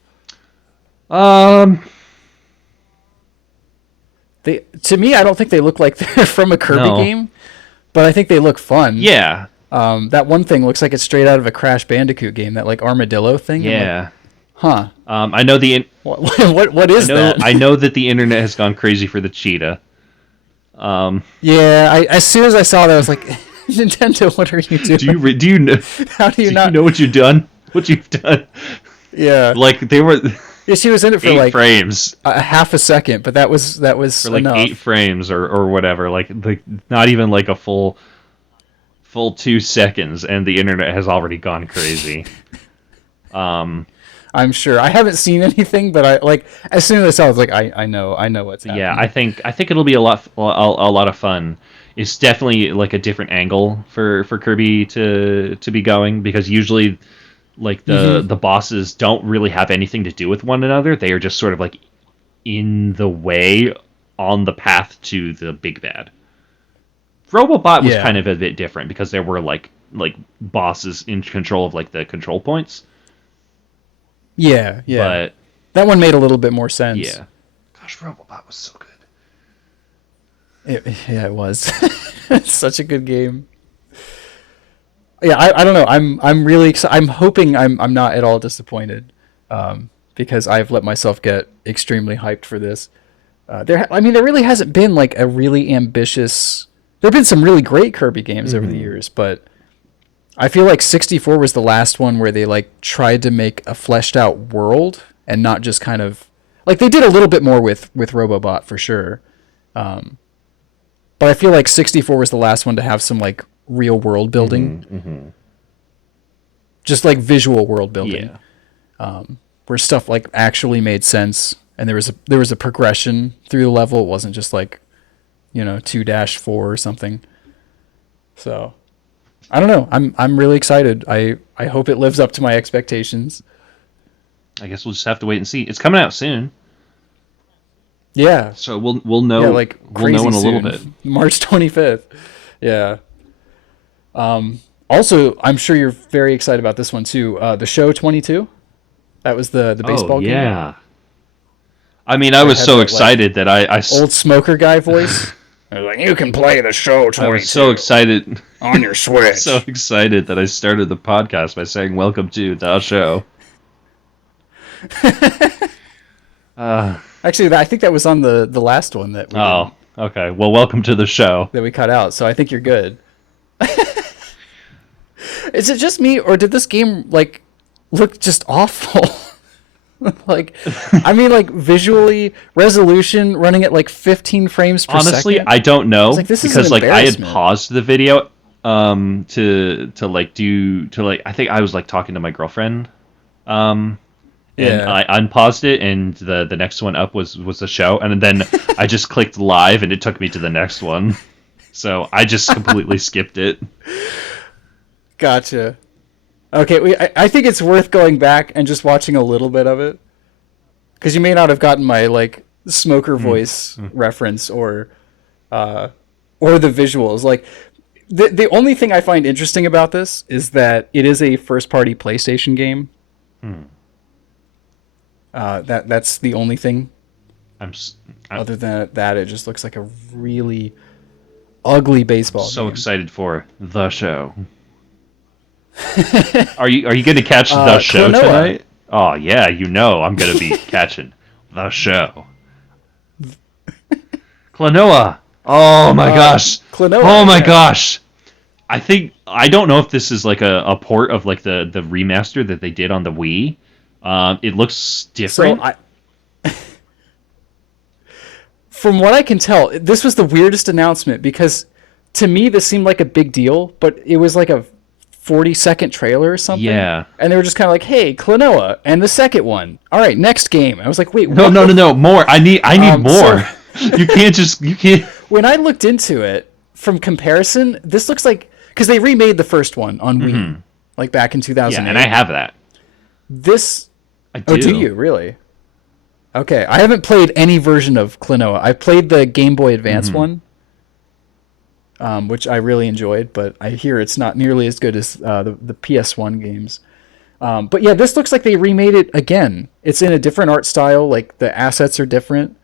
To me, I don't think they look like they're from a Kirby game, but I think they look fun. Yeah. That one thing looks like it's straight out of a Crash Bandicoot game. That like armadillo thing. Yeah. Huh. I know what is that? I know that the internet has gone crazy for the cheetah. Yeah. As soon as I saw that, I was like, Nintendo, what are you doing? Do you know? How do you not know what you've done? what you've done. Yeah. Like they were Yeah, she was in it for 8 frames. a half a second, but that was For like enough. 8 frames or whatever. Like not even like a full 2 seconds, and the internet has already gone crazy. I'm sure. I haven't seen anything, but I like as soon as I saw it, I was like, I know what's happening. Yeah, I think it'll be a lot of fun. It's definitely like a different angle for Kirby to be going, because usually like the bosses don't really have anything to do with one another. They are just sort of like in the way on the path to the big bad. Robobot was kind of a bit different because there were like bosses in control of like the control points. Yeah. But that one made a little bit more sense. yeah, gosh, Robobot was so good. It was. It's such a good game. Yeah, I don't know. I'm really excited. I'm hoping I'm not at all disappointed, because I've let myself get extremely hyped for this. There really hasn't been like a really ambitious. There have been some really great Kirby games over the years, but I feel like 64 was the last one where they like tried to make a fleshed out world and not just kind of like they did a little bit more with Robobot for sure. But I feel like 64 was the last one to have some like real world building. Just like visual world building. Yeah. Where stuff like actually made sense and there was a progression through the level. It wasn't just like 2-4 or something. So I don't know. I'm really excited. I hope it lives up to my expectations. I guess we'll just have to wait and see. It's coming out soon. Yeah. So we'll know. Yeah, like we'll know in a little bit. March 25th. Yeah. Also, I'm sure you're very excited about this one too. The Show 22. That was the baseball game. Yeah. I mean, I was so excited that I old smoker guy voice. I was like, you can play the Show 22. I was so excited on your Switch. So excited that I started the podcast by saying, "Welcome to the show." Actually, I think that was on the last one that. Okay. Well, welcome to the show that we cut out. So I think you're good. Is it just me, or did this game like look just awful? Like, I mean, like visually, resolution running at like 15 frames per second. Honestly, I don't know, like, this is because an like I had paused the video to I think I was like talking to my girlfriend and I unpaused it, and the next one up was the show, and then I just clicked live and it took me to the next one. So I just completely skipped it. Gotcha. Okay, I think it's worth going back and just watching a little bit of it, because you may not have gotten my like smoker voice reference or the visuals. Like the only thing I find interesting about this is that it is a first-party PlayStation game. That's the only thing. Other than that, it just looks like a really ugly baseball game. So excited for the show. Are you going to catch the show Klonoa tonight? Oh yeah, I'm going to be catching the show. Klonoa. Oh my gosh. Klonoa, oh my gosh. I don't know if this is like a port of like the remaster that they did on the Wii. It looks different. So from what I can tell, this was the weirdest announcement, because to me this seemed like a big deal, but it was like a 40-second trailer or something. Yeah. And they were just kind of like, hey, Klonoa, and the second one. All right, next game. I was like, wait, no, more. I need more. You can't. When I looked into it, from comparison, this looks like, because they remade the first one on Wii, like back in 2008. Yeah, and I have that. I do. Oh, do you? Really? Okay, I haven't played any version of Klonoa. I played the Game Boy Advance one, which I really enjoyed, but I hear it's not nearly as good as the PS1 games. But yeah, this looks like they remade it again. It's in a different art style, like the assets are different.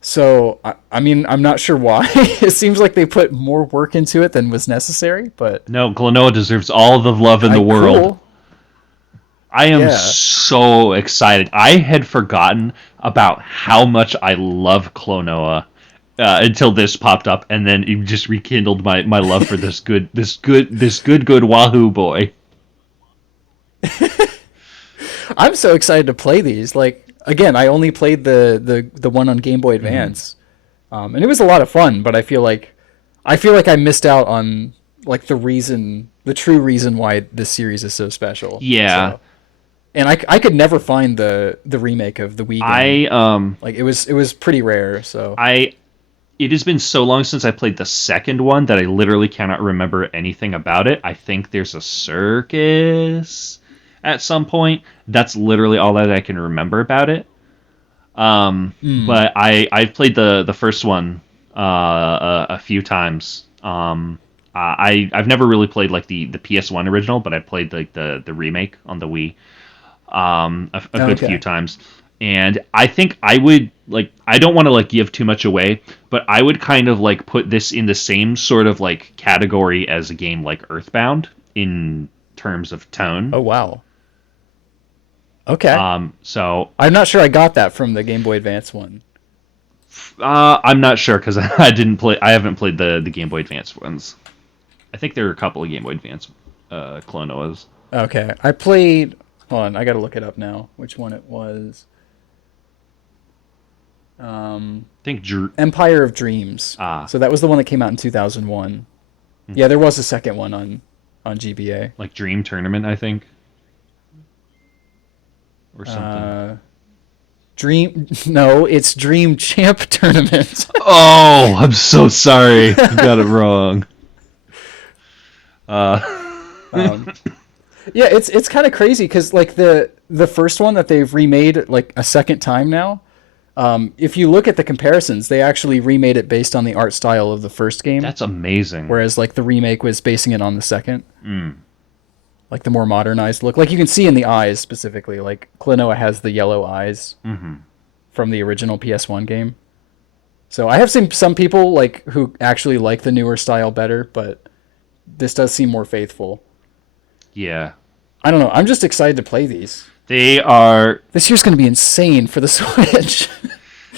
So, I mean, I'm not sure why. It seems like they put more work into it than was necessary, but... No, Klonoa deserves all the love in the world. Cool. I am so excited. I had forgotten about how much I love Klonoa until this popped up, and then it just rekindled my love for this good Wahoo boy. I'm so excited to play these. Like again, I only played the one on Game Boy Mhm. Advance, and it was a lot of fun. But I feel like I missed out on like the true reason why this series is so special. Yeah, So, and I could never find the remake of the Wii game. I Like it was pretty rare. So, I it has been so long since I played the second one that I literally cannot remember anything about it. I think there's a circus at some point. That's literally all that I can remember about it. mm, But I've played the first one a few times. I've never really played like the PS1 original, but I played like the remake on the Wii a good few okay. times. And I think I would like I don't want to like give too much away, but I would kind of like put this in the same sort of like category as a game like Earthbound in terms of tone. Oh wow. Okay. So I'm not sure I got that from the Game Boy Advance one. I'm not sure because I haven't played the Game Boy Advance ones. I think there are a couple of Game Boy Advance Klonoas. Okay. I played. Hold on, I gotta look it up now. Which one it was? I think Drew. Empire of Dreams. Ah, So that was the one that came out in 2001. Yeah, there was a second one on GBA. like Dream Tournament, I think, or something. Uh, Dream. No, it's Dream Champ Tournament. Oh, I'm so sorry. I got it wrong. Uh, um, yeah, it's kind of crazy because like the first one that they've remade like a second time now. If you look at the comparisons, they actually remade it based on the art style of the first game, that's amazing. whereas like the remake was basing it on the second, Mm. like the more modernized look. Like you can see in the eyes specifically, like Klonoa has the yellow eyes Hmm. from the original PS1 game. So I have seen some people like who actually like the newer style better, but this does seem more faithful. Yeah, I don't know. I'm just excited to play these. they are. This year's going to be insane for the Switch.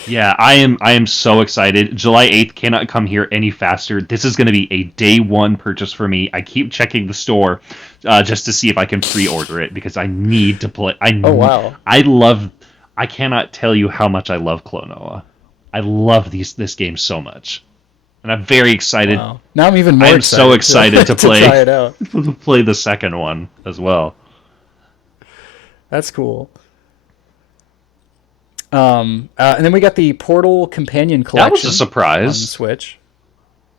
Yeah, I am so excited. July 8th cannot come here any faster. This is going to be a day one purchase for me. I keep checking the store just to see if I can pre-order it because I need to play. Oh wow. I love. I cannot tell you how much I love Klonoa. I love this game so much, and I'm very excited. Wow. Now I'm even more I'm excited so excited to to play try it out. to play the second one as well. That's cool. And then we got the Portal Companion That was a Collection on the surprise. Switch.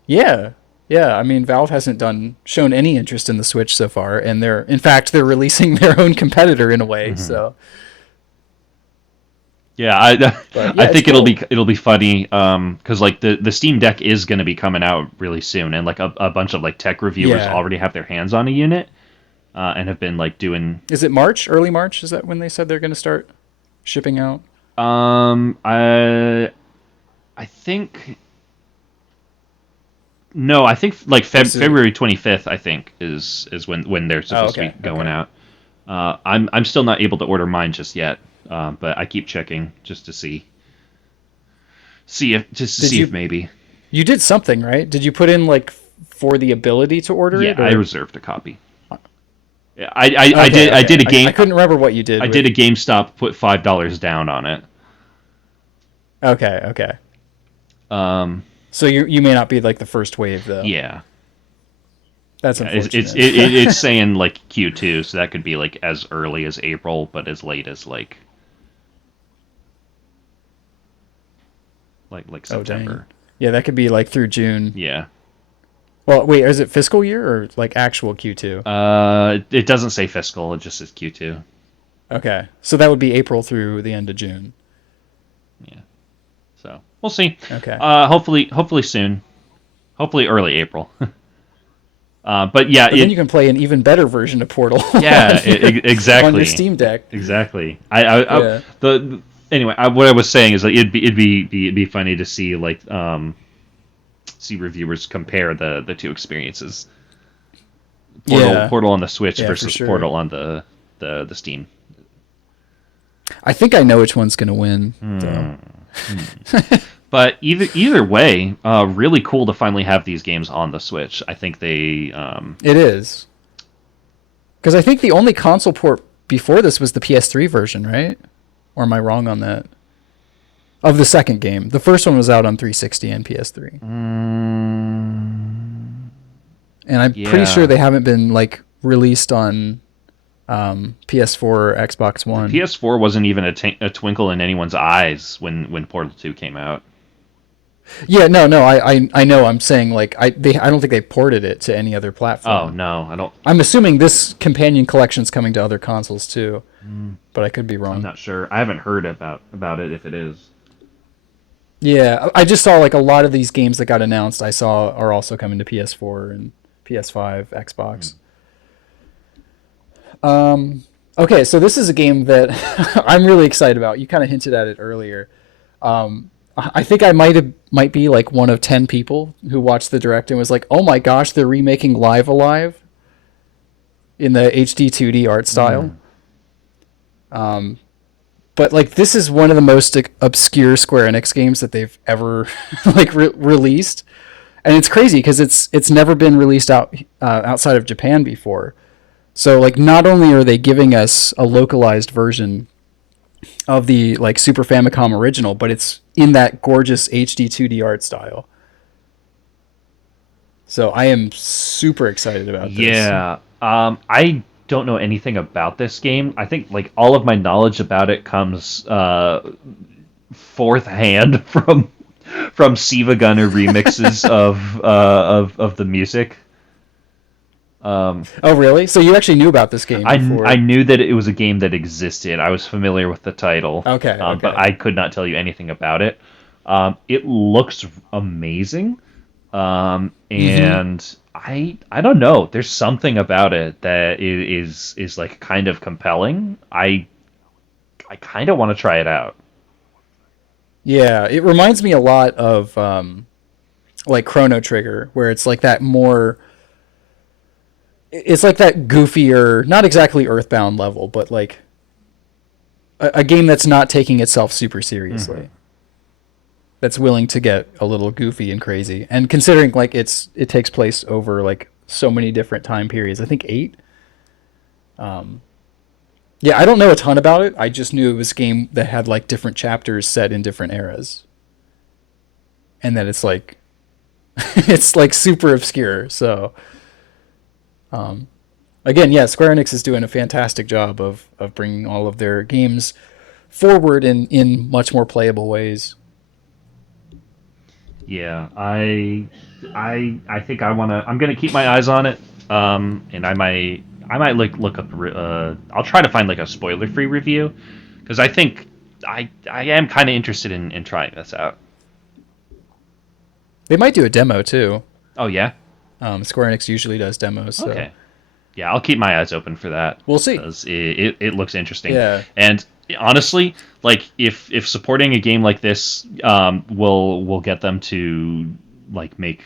Yeah, yeah. I mean, Valve hasn't shown any interest in the Switch so far, and in fact, they're releasing their own competitor in a way. Hmm. So, Yeah, but I yeah, it's think cool. it'll be funny because like the Steam Deck is going to be coming out really soon, and like a bunch of like tech reviewers Yeah. already have their hands on a unit and have been like doing. Is it March? Early March? Is that when they said they're going to start shipping out? Um, I I think no, I think like Is it? February 25th. I think is when they're Oh, supposed to okay. be going Okay. out. I'm still not able to order mine just yet, but I keep checking just to Did see if you maybe. you did something right? Did you put in like for the ability to order Yeah, it I or? reserved a copy. Yeah, I Okay. did I Okay. did a I game couldn't remember what you did I with. did a GameStop put $5 down on it. Okay. Okay. Um, So you may not be like the first wave though. yeah, That's yeah, unfortunate. it's saying like Q2, so that could be like as early as April, but as late as like Oh dang. September. Yeah, that could be like through June. Yeah. Well, wait, is it fiscal year or like actual Q2? It doesn't say fiscal; it just says Q2. Okay. So that would be April through the end of June. Yeah. So we'll see. Okay. Hopefully soon. Hopefully early April. But yeah, But then you can play an even better version of Portal yeah, on your exactly. Steam Deck. Exactly. Yeah. Anyway, what I was saying is like it'd be funny to see like see reviewers compare the two experiences. Yeah. Portal on the Switch Yeah, for versus sure. Portal on the Steam. I think I know which one's going to win, though. But either way, really cool to finally have these games on the Switch. I think they It is. Because I think the only console port before this was the PS3 version, right? Or am I wrong on that? Of the second game. The first one was out on 360 and PS3. And I'm pretty sure Yeah. they haven't been like released on PS4 or Xbox One. PS4 wasn't even a twinkle in anyone's eyes when Portal 2 came out. Yeah, no, I know. I'm saying like I don't think they ported it to any other platform. Oh no, I don't. I'm assuming this companion collection's coming to other consoles too, but I could be wrong. I'm not sure. I haven't heard about it if it is. Yeah, I just saw like a lot of these games that got announced. I saw are also coming to PS4 and PS5, Xbox. Okay, so this is a game that I'm really excited about. You kind of hinted at it earlier. I think I might be like one of 10 people who watched the direct and was like, "Oh my gosh, they're remaking Live Alive in the HD 2D art style." But like this is one of the most obscure Square Enix games that they've ever like released, and it's crazy because it's never been released outside of Japan before. So like not only are they giving us a localized version of the like Super Famicom original, but it's in that gorgeous HD 2D art style. So I am super excited about this. Yeah. I don't know anything about this game. I think like all of my knowledge about it comes fourth hand from Siva Gunner remixes of the music. Oh really? So you actually knew about this game before? I knew that it was a game that existed. I was familiar with the title. Okay. But I could not tell you anything about it. It looks amazing. And I don't know. There's something about it that is like kind of compelling. I kind of want to try it out. Yeah, it reminds me a lot of like Chrono Trigger, where it's like that more. It's like that goofier, not exactly Earthbound level, but like a game that's not taking itself super seriously. That's willing to get a little goofy and crazy. And considering like it takes place over like so many different time periods, I think 8. Yeah, I don't know a ton about it. I just knew it was a game that had like different chapters set in different eras. And that it's like it's like super obscure. So again, yeah, Square Enix is doing a fantastic job of bringing all of their games forward in much more playable ways. Yeah, I think I'm gonna keep my eyes on it. And I might like look up. I'll try to find like a spoiler-free review because I think I am kind of interested in trying this out. They might do a demo too. Oh yeah. Square Enix usually does demos. So. Okay. Yeah, I'll keep my eyes open for that. We'll see. 'Cause it looks interesting. Yeah. And honestly, like if supporting a game like this will get them to like make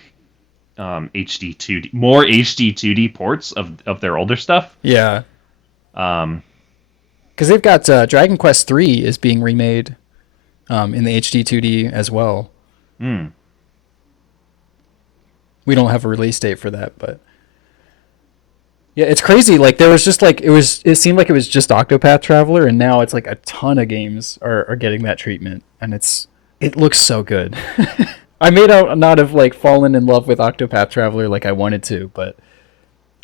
HD 2D more HD 2D ports of their older stuff. Yeah. Because they've got Dragon Quest 3 is being remade in the HD 2D as well. We don't have a release date for that, but yeah, it's crazy. Like there was just like it seemed like it was just Octopath Traveler, and now it's like a ton of games are getting that treatment, and it looks so good. I may not have like fallen in love with Octopath Traveler like I wanted to, but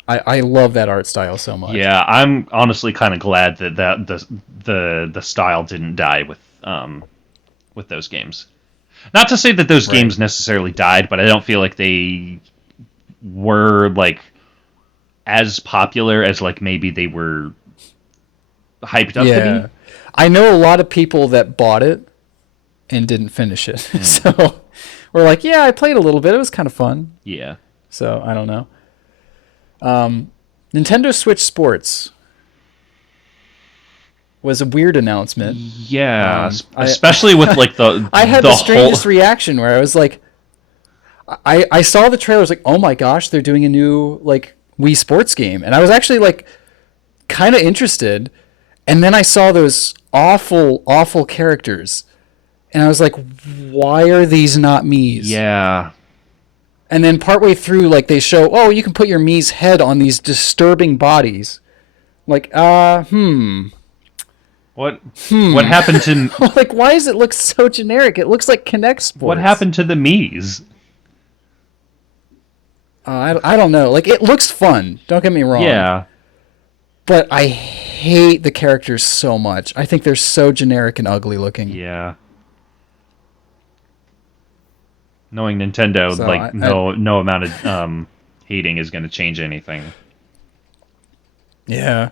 I love that art style so much. Yeah, I'm honestly kind of glad that the style didn't die with those games. Not to say that those games necessarily died, but I don't feel like they were like as popular as like maybe they were hyped up to be. I know a lot of people that bought it and didn't finish it. So we're like, yeah, I played a little bit. It was kind of fun. Yeah. So I don't know. Nintendo Switch Sports was a weird announcement. Yeah, especially with like the I had the strangest reaction where I was like, I saw the trailer. I was like, oh my gosh, they're doing a new like Wii Sports game, and I was actually like kind of interested. And then I saw those awful characters, and I was like, why are these not Mii's? Yeah. And then partway through, like they show, oh, you can put your Mii's head on these disturbing bodies. Like, What happened to like, why does it look so generic? It looks like Kinect Sports. what happened to the Mii's? I don't know. Like, it looks fun. Don't get me wrong. Yeah. But I hate the characters so much. I think they're so generic and ugly looking. Yeah. Knowing Nintendo, So like no amount of hating is going to change anything. Yeah.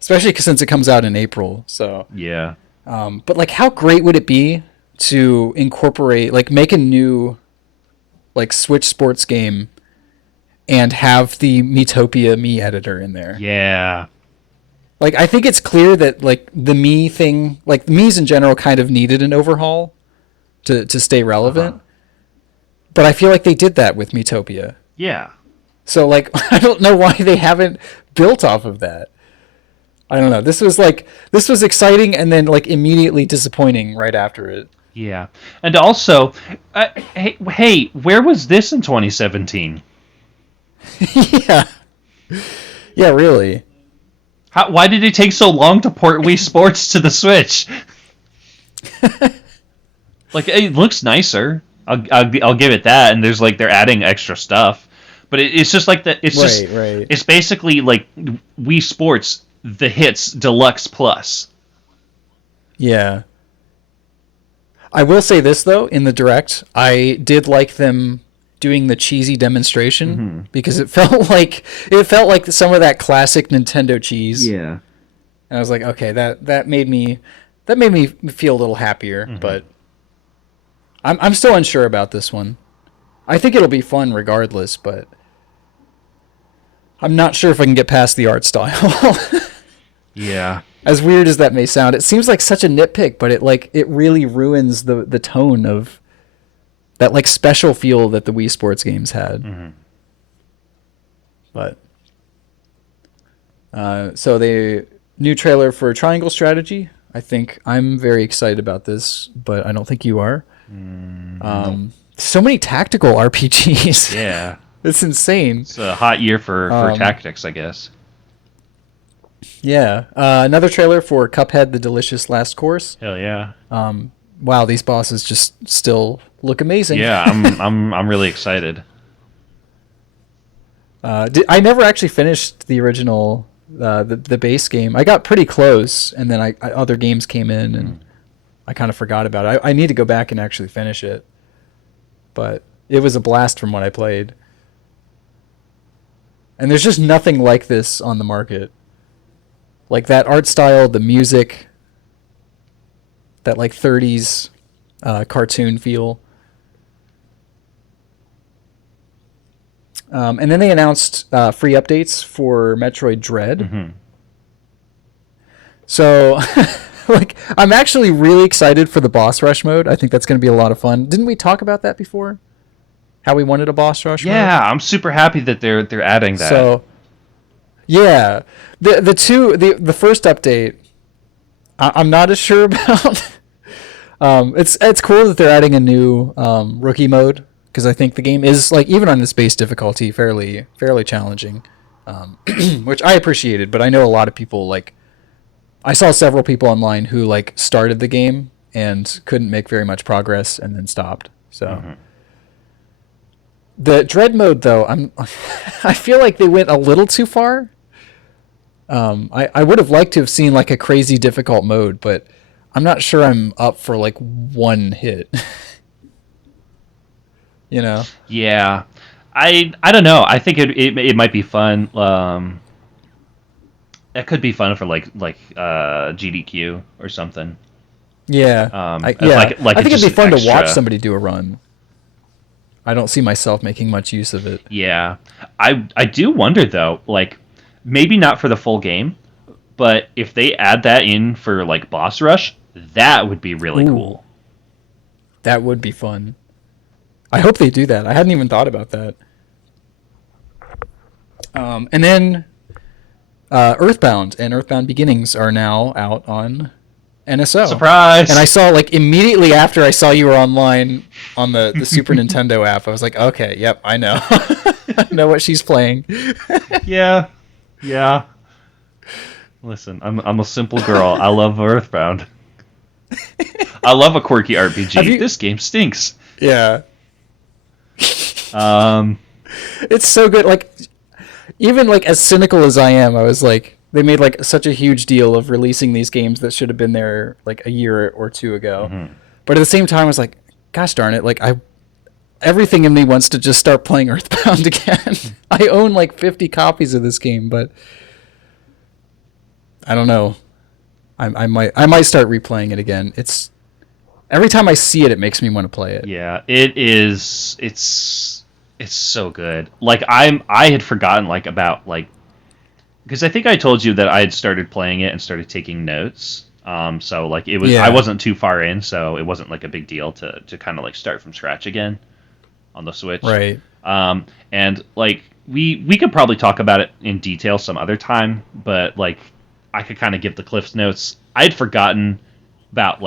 Especially since it comes out in April. So Yeah. but like, how great would it be to incorporate, like, make a new, like, Switch sports game and have the Miitopia Mii editor in there? Yeah. Like, I think it's clear that, like, the Mii thing, like, the Mii's in general kind of needed an overhaul to stay relevant. Uh-huh. But I feel like they did that with Miitopia. Yeah. So, like, I don't know why they haven't built off of that. I don't know. This was exciting and then, like, immediately disappointing right after it. Yeah. And also, hey, where was this in 2017? Yeah. Yeah, really. Why did it take so long to port Wii Sports to the Switch? Like, it looks nicer. I'll give it that. And there's like they're adding extra stuff, but it's just like that. It's just right. It's basically like Wii Sports, the Hits Deluxe Plus. Yeah. I will say this, though, in the Direct, I did like them doing the cheesy demonstration because it felt like some of that classic Nintendo cheese. Yeah. And I was like, okay, that made me feel a little happier, but I'm still unsure about this one. I think it'll be fun regardless, but I'm not sure if I can get past the art style. Yeah. As weird as that may sound, it seems like such a nitpick, but it really ruins the tone of that, like, special feel that the Wii Sports games had. But so the new trailer for Triangle Strategy. I think I'm very excited about this, but I don't think you are. So many tactical RPGs. Yeah. It's insane. It's a hot year for tactics, I guess. Yeah. Another trailer for Cuphead: The Delicious Last Course. Hell yeah. Wow, these bosses just still look amazing. Yeah, I'm really excited. I never actually finished the original the base game. I got pretty close, and then other games came in, and I kind of forgot about it. I need to go back and actually finish it. But it was a blast from what I played. And there's just nothing like this on the market. Like that art style, the music, that like 30s cartoon feel. And then they announced free updates for Metroid Dread. So, like, I'm actually really excited for the boss rush mode. I think that's going to be a lot of fun. Didn't we talk about that before? How we wanted a boss rush mode? Yeah, I'm super happy that they're adding that. So, yeah, the first update, I'm not as sure about. It's cool that they're adding a new rookie mode, because I think the game is, like, even on this base difficulty, fairly challenging, which I appreciated. But I know a lot of people, like, I saw several people online who, like, started the game and couldn't make very much progress and then stopped. So the Dread mode, though, I feel like they went a little too far. I would have liked to have seen, like, a crazy difficult mode, but I'm not sure I'm up for, like, one hit. You know? Yeah, I don't know. I think it might be fun. That could be fun for like GDQ or something. Yeah. I think it'd be fun to watch somebody do a run. I don't see myself making much use of it. Yeah, I do wonder though, like, maybe not for the full game, but if they add that in for like boss rush, that would be really cool. That would be fun. I hope they do that. I hadn't even thought about that. And then Earthbound and Earthbound Beginnings are now out on NSO. Surprise! And I saw, like, immediately after I saw you were online on the Super Nintendo app, I was like, okay, yep, I know. I know what she's playing. Yeah. Listen, I'm a simple girl. I love Earthbound. I love a quirky Have RPG. you? This game stinks. Yeah, Um, it's so good. Like even like as cynical as I am, I was like, they made like such a huge deal of releasing these games that should have been there like a year or two ago. mhm. But at the same time, I was like, gosh darn it! Like I, everything in me wants to just start playing Earthbound again. I own like 50 copies of this game, but I don't know. I might start replaying it again. It's every time I see it, it makes me want to play it. Yeah, it is. It's so good. Like I had forgotten like about like because I think I told you that I had started playing it and started taking notes. So like it was I Yeah. wasn't too far in, so it wasn't like a big deal to kind of like start from scratch again on the Switch. Right. And like we could probably talk about it in detail some other time, but like I could kind of give the Cliff's notes. I had forgotten about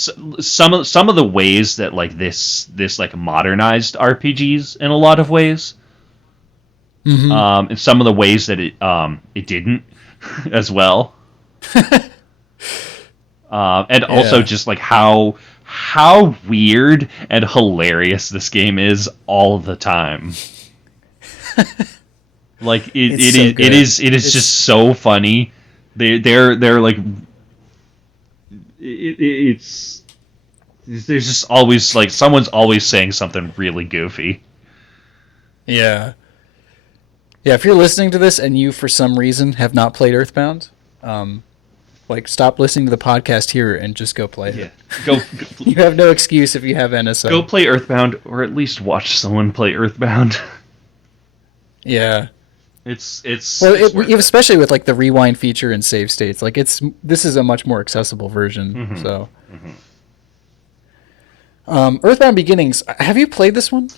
some of the ways that like this like modernized RPGs in a lot of ways, Mm-hmm. and some of the ways that it didn't as well, and also Yeah. just like how weird and hilarious this game is all the time. Like It's so good. it is just It's so funny. They're like it's there's just always like someone's always saying something really goofy. yeah. Yeah, if you're listening to this and you for some reason have not played Earthbound, like stop listening to the podcast here and just go play Yeah, it. go You have no excuse if you have go NSO. play Earthbound, or at least watch someone play Earthbound. Yeah. Well, It's worth it. especially with like the rewind feature and save states, like this is a much more accessible version. Hmm. So, Hmm. Earthbound Beginnings. Have you played this one?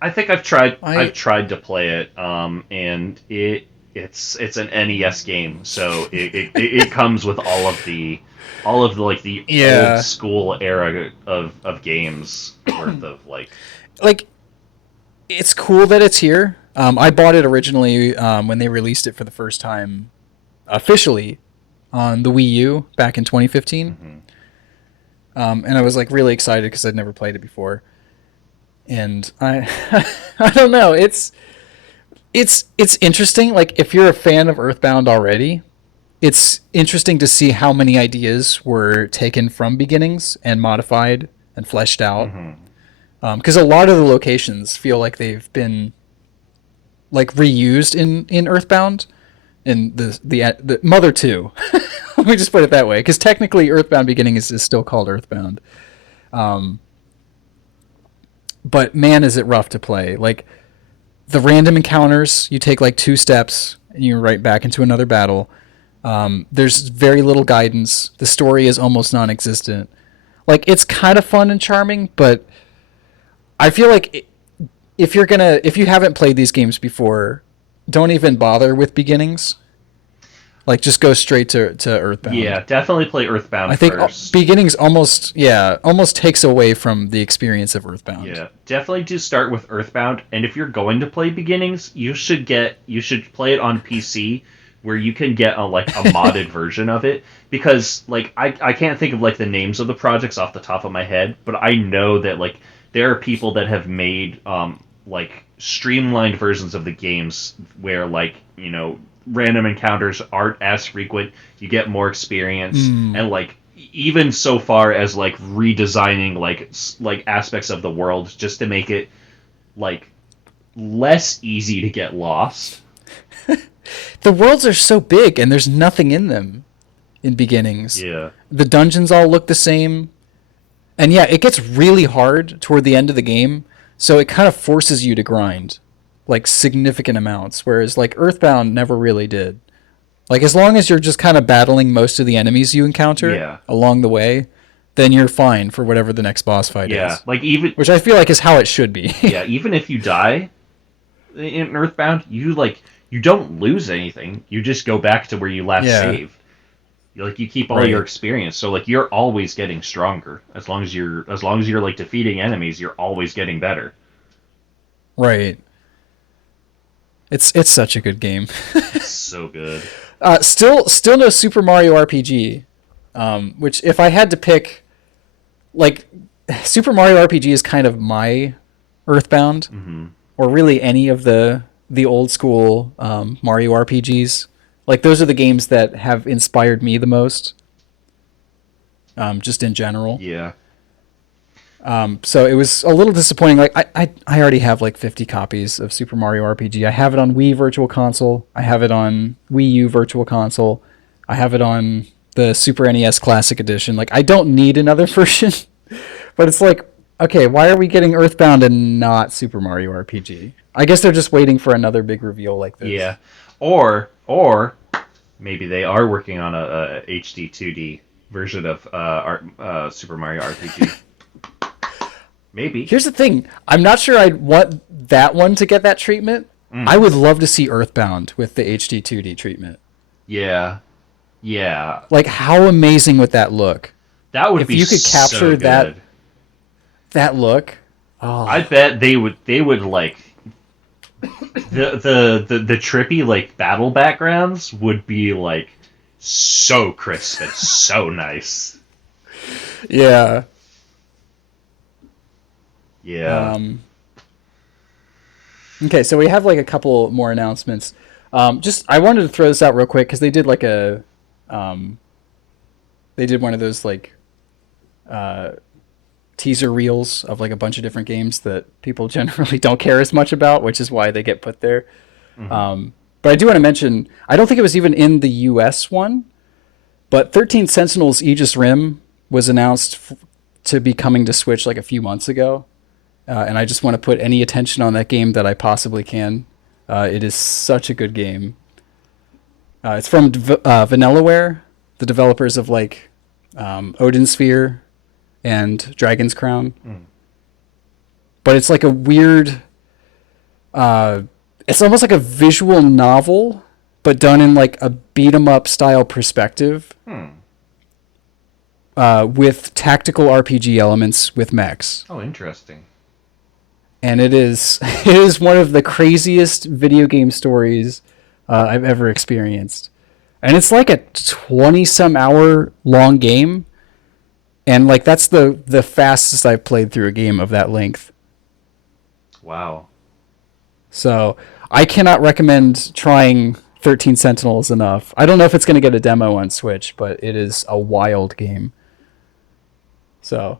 I think I've I tried to play it, and it's an NES game, so it comes with all of the like the old Yeah, school era of games worth of like. like it's cool that it's here. I bought it originally when they released it for the first time officially on the Wii U back in 2015, Hmm. and I was like really excited because I'd never played it before. And I, I don't know. It's interesting. Like if you're a fan of Earthbound already, it's interesting to see how many ideas were taken from Beginnings and modified and fleshed out. Hmm. Because a lot of the locations feel like they've been like reused in Earthbound in the Mother Two. Let me just put it that way, because technically Earthbound Beginning is still called Earthbound. Um, but man, is it rough to play. Like the random encounters, you take like two steps and you're right back into another battle. There's very little guidance. The story is almost non-existent. Like it's kind of fun and charming, but I feel like if you haven't played these games before, don't even bother with beginnings. Like just go straight to Earthbound. Yeah, definitely play I Earthbound think first. beginnings almost takes away from the experience of Earthbound. Yeah, definitely do start with Earthbound, and if you're going to play Beginnings, you should play it on PC where you can get a like a modded version of it, because like I can't think of like the names of the projects off the top of my head, but I know that like there are people that have made like streamlined versions of the games where like, you know, random encounters aren't as frequent, you get more experience, Mm, and like even so far as like redesigning like aspects of the world just to make it like less easy to get lost. the worlds are so big and there's nothing in them in beginnings. Yeah. The dungeons all look the same. And yeah, it gets really hard toward the end of the game, so it kind of forces you to grind like significant amounts, whereas like Earthbound never really did. Like as long as you're just kind of battling most of the enemies you encounter Yeah. along the way, then you're fine for whatever the next boss fight Yeah. is, Like even which I feel like is how it should be. yeah, even if you die in Earthbound, you don't lose anything. You just go back to where you last Yeah, saved. You keep all your right, experience, so like you're always getting stronger. As long as you're like defeating enemies, you're always getting better. right. It's such a good game. It's so good. Still no Super Mario RPG. Which if I had to pick, like, Super Mario RPG is kind of my Earthbound, Hmm. or really any of the old school Mario RPGs. Like those are the games that have inspired me the most, just in general. Yeah. So it was a little disappointing. Like I already have like 50 copies of Super Mario RPG. I have it on Wii Virtual Console. I have it on Wii U Virtual Console. I have it on the Super NES Classic Edition. Like I don't need another version, but it's like, okay, why are we getting Earthbound and not Super Mario RPG? I guess they're just waiting for another big reveal like this. Yeah. Or maybe they are working on a HD 2D version of Super Mario RPG. Maybe. Here's the thing. I'm not sure I'd want that one to get that treatment. I would love to see Earthbound with the HD 2D treatment. Yeah. Yeah. Like, how amazing would that look? That would If be you could so capture good. that look. I bet they would like the trippy like battle backgrounds would be like so crisp and so nice. Yeah. Yeah. Okay, so we have like a couple more announcements. Just I wanted to throw this out real quick because they did like they did one of those like teaser reels of like a bunch of different games that people generally don't care as much about, which is why they get put there. But I do want to mention, I don't think it was even in the US one, but 13 Sentinels Aegis Rim was announced to be coming to Switch like a few months ago. And I just want to put any attention on that game that I possibly can. It is such a good game. It's from Vanillaware, the developers of like Odin Sphere and Dragon's Crown. But it's like a weird... it's almost like a visual novel, but done in like a beat 'em up style perspective. With tactical RPG elements with mechs. Oh, interesting. And it is it is one of the craziest video game stories I've ever experienced. And it's like a 20 some hour long game, and like that's the fastest I've played through a game of that length. Wow. So I cannot recommend trying 13 Sentinels enough. I don't know if it's going to get a demo on Switch, but it is a wild game. So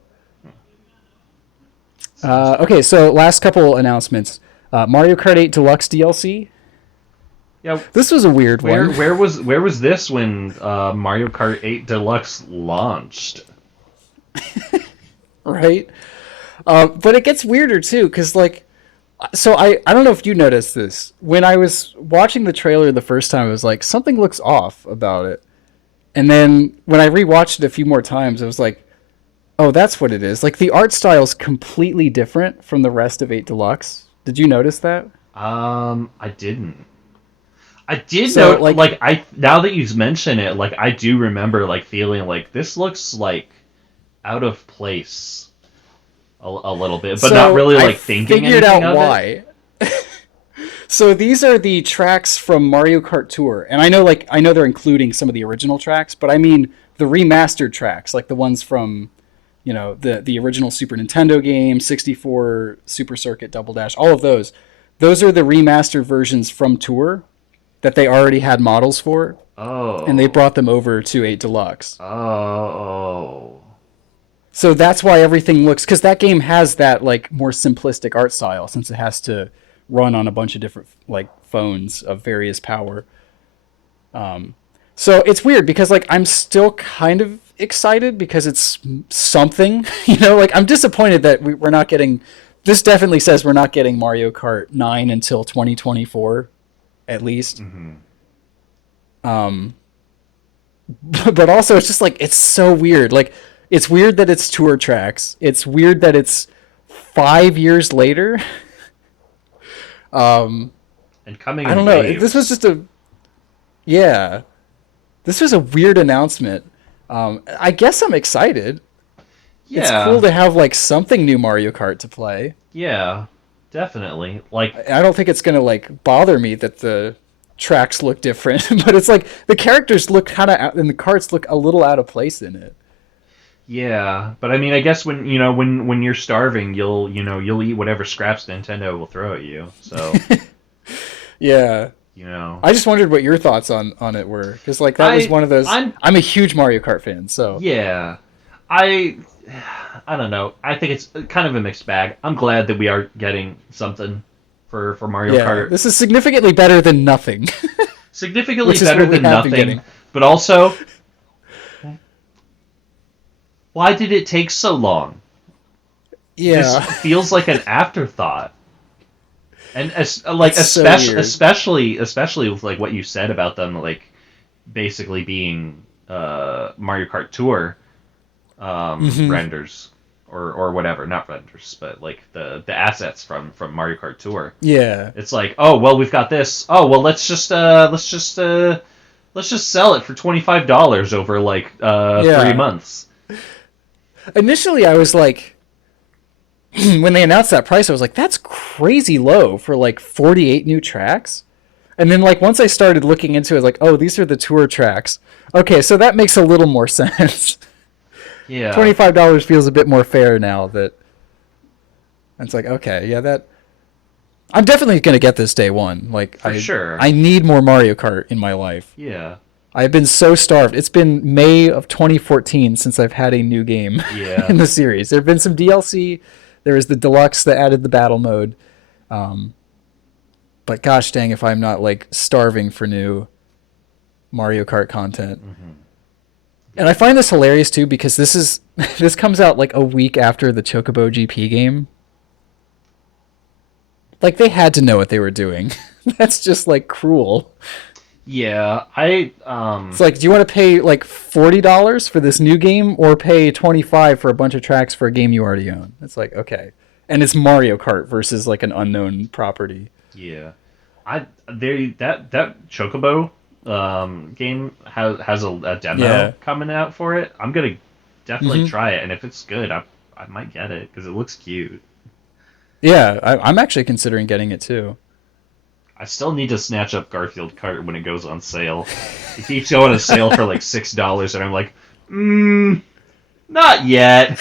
okay, so last couple announcements. Mario Kart 8 Deluxe DLC. Yeah. This was a weird one. Where was this when Mario Kart 8 Deluxe launched? Right? But it gets weirder too, because like, so I don't know if you noticed this. When I was watching the trailer the first time, I was like, something looks off about it. And then when I rewatched it a few more times, I was like, oh, that's what it is. Like the art style is completely different from the rest of 8 Deluxe. Did you notice that? I didn't. I did So, know, like- like I now that you mention it, like I do remember like feeling like this looks like out of place a little bit, but So not really I like thinking figured anything out of it. why. So these are the tracks from Mario Kart Tour, and I know they're including some of the original tracks, but I mean the remastered tracks, like the ones from, the original Super Nintendo game, 64 Super Circuit Double Dash, all of those. Those are the remastered versions from Tour that they already had models for, Oh. and they brought them over to 8 Deluxe. Oh. So that's why everything looks, because that game has that like more simplistic art style, since it has to run on a bunch of different like phones of various power. So it's weird because like I'm still kind of excited because it's something, like I'm disappointed that we're not getting. This definitely says we're not getting Mario Kart 9 until 2024, at least. But also it's just like it's so weird. Like it's weird that it's tour tracks. It's weird that it's 5 years later. And coming. I don't know. This was just yeah. This was a weird announcement. I guess I'm excited. Yeah. It's cool to have like something new Mario Kart to play. Yeah. definitely. Like, I don't think it's gonna like bother me that the tracks look different, but it's like the characters look kind of out, and the carts look a little out of place in it. yeah, but I mean, I guess when when you're starving, you'll eat whatever scraps Nintendo will throw at you. So Yeah, you know, I just wondered what your thoughts on it were, because like that was I one of those. I'm I'm a huge Mario Kart fan, so yeah, I I don't know. I think it's kind of a mixed bag. I'm glad that we are getting something for Mario yeah, Kart. this is significantly better than nothing, Significantly which is better what we than have been nothing, getting. but also, why did it take so long? This Yeah, feels like an afterthought. And like it's so weird. especially with like what you said about them like basically being Mario Kart Tour Hmm. renders or whatever, not renders, but like the assets from Mario Kart Tour. Yeah, It's like, oh well, we've got this. Oh well, let's just sell it for $25 over like 3 yeah. months. Initially, I was like, when they announced that price, I was like, that's crazy low for like 48 new tracks. And then like once I started looking into it, I was like, oh, these are the tour tracks. Okay, so that makes a little more sense. Yeah, $25 feels a bit more fair now that it's like, okay, yeah, that I'm definitely gonna get this day one. Like for I sure. I need more Mario Kart in my life. Yeah, I've been so starved. It's been May of 2014 since I've had a new game yeah. in the series. There have been some DLC. There was the deluxe that added the battle mode. Um, but gosh dang, if I'm not like starving for new Mario Kart content. Hmm. And I find this hilarious too because this is this comes out like a week after the Chocobo GP game. Like they had to know what they were doing. That's just like cruel. Yeah, I It's like, do you want to pay like $40 for this new game or pay 25 for a bunch of tracks for a game you already own? It's like, okay. And it's Mario Kart versus like an unknown property. yeah. I they that Chocobo game has a demo Yeah. coming out for it. I'm gonna definitely Hmm. try it, and if it's good, I might get it because it looks cute. Yeah, I'm actually considering getting it too. I still need to snatch up Garfield Kart when it goes on sale. It keeps going on sale for like $6, and I'm like, not yet.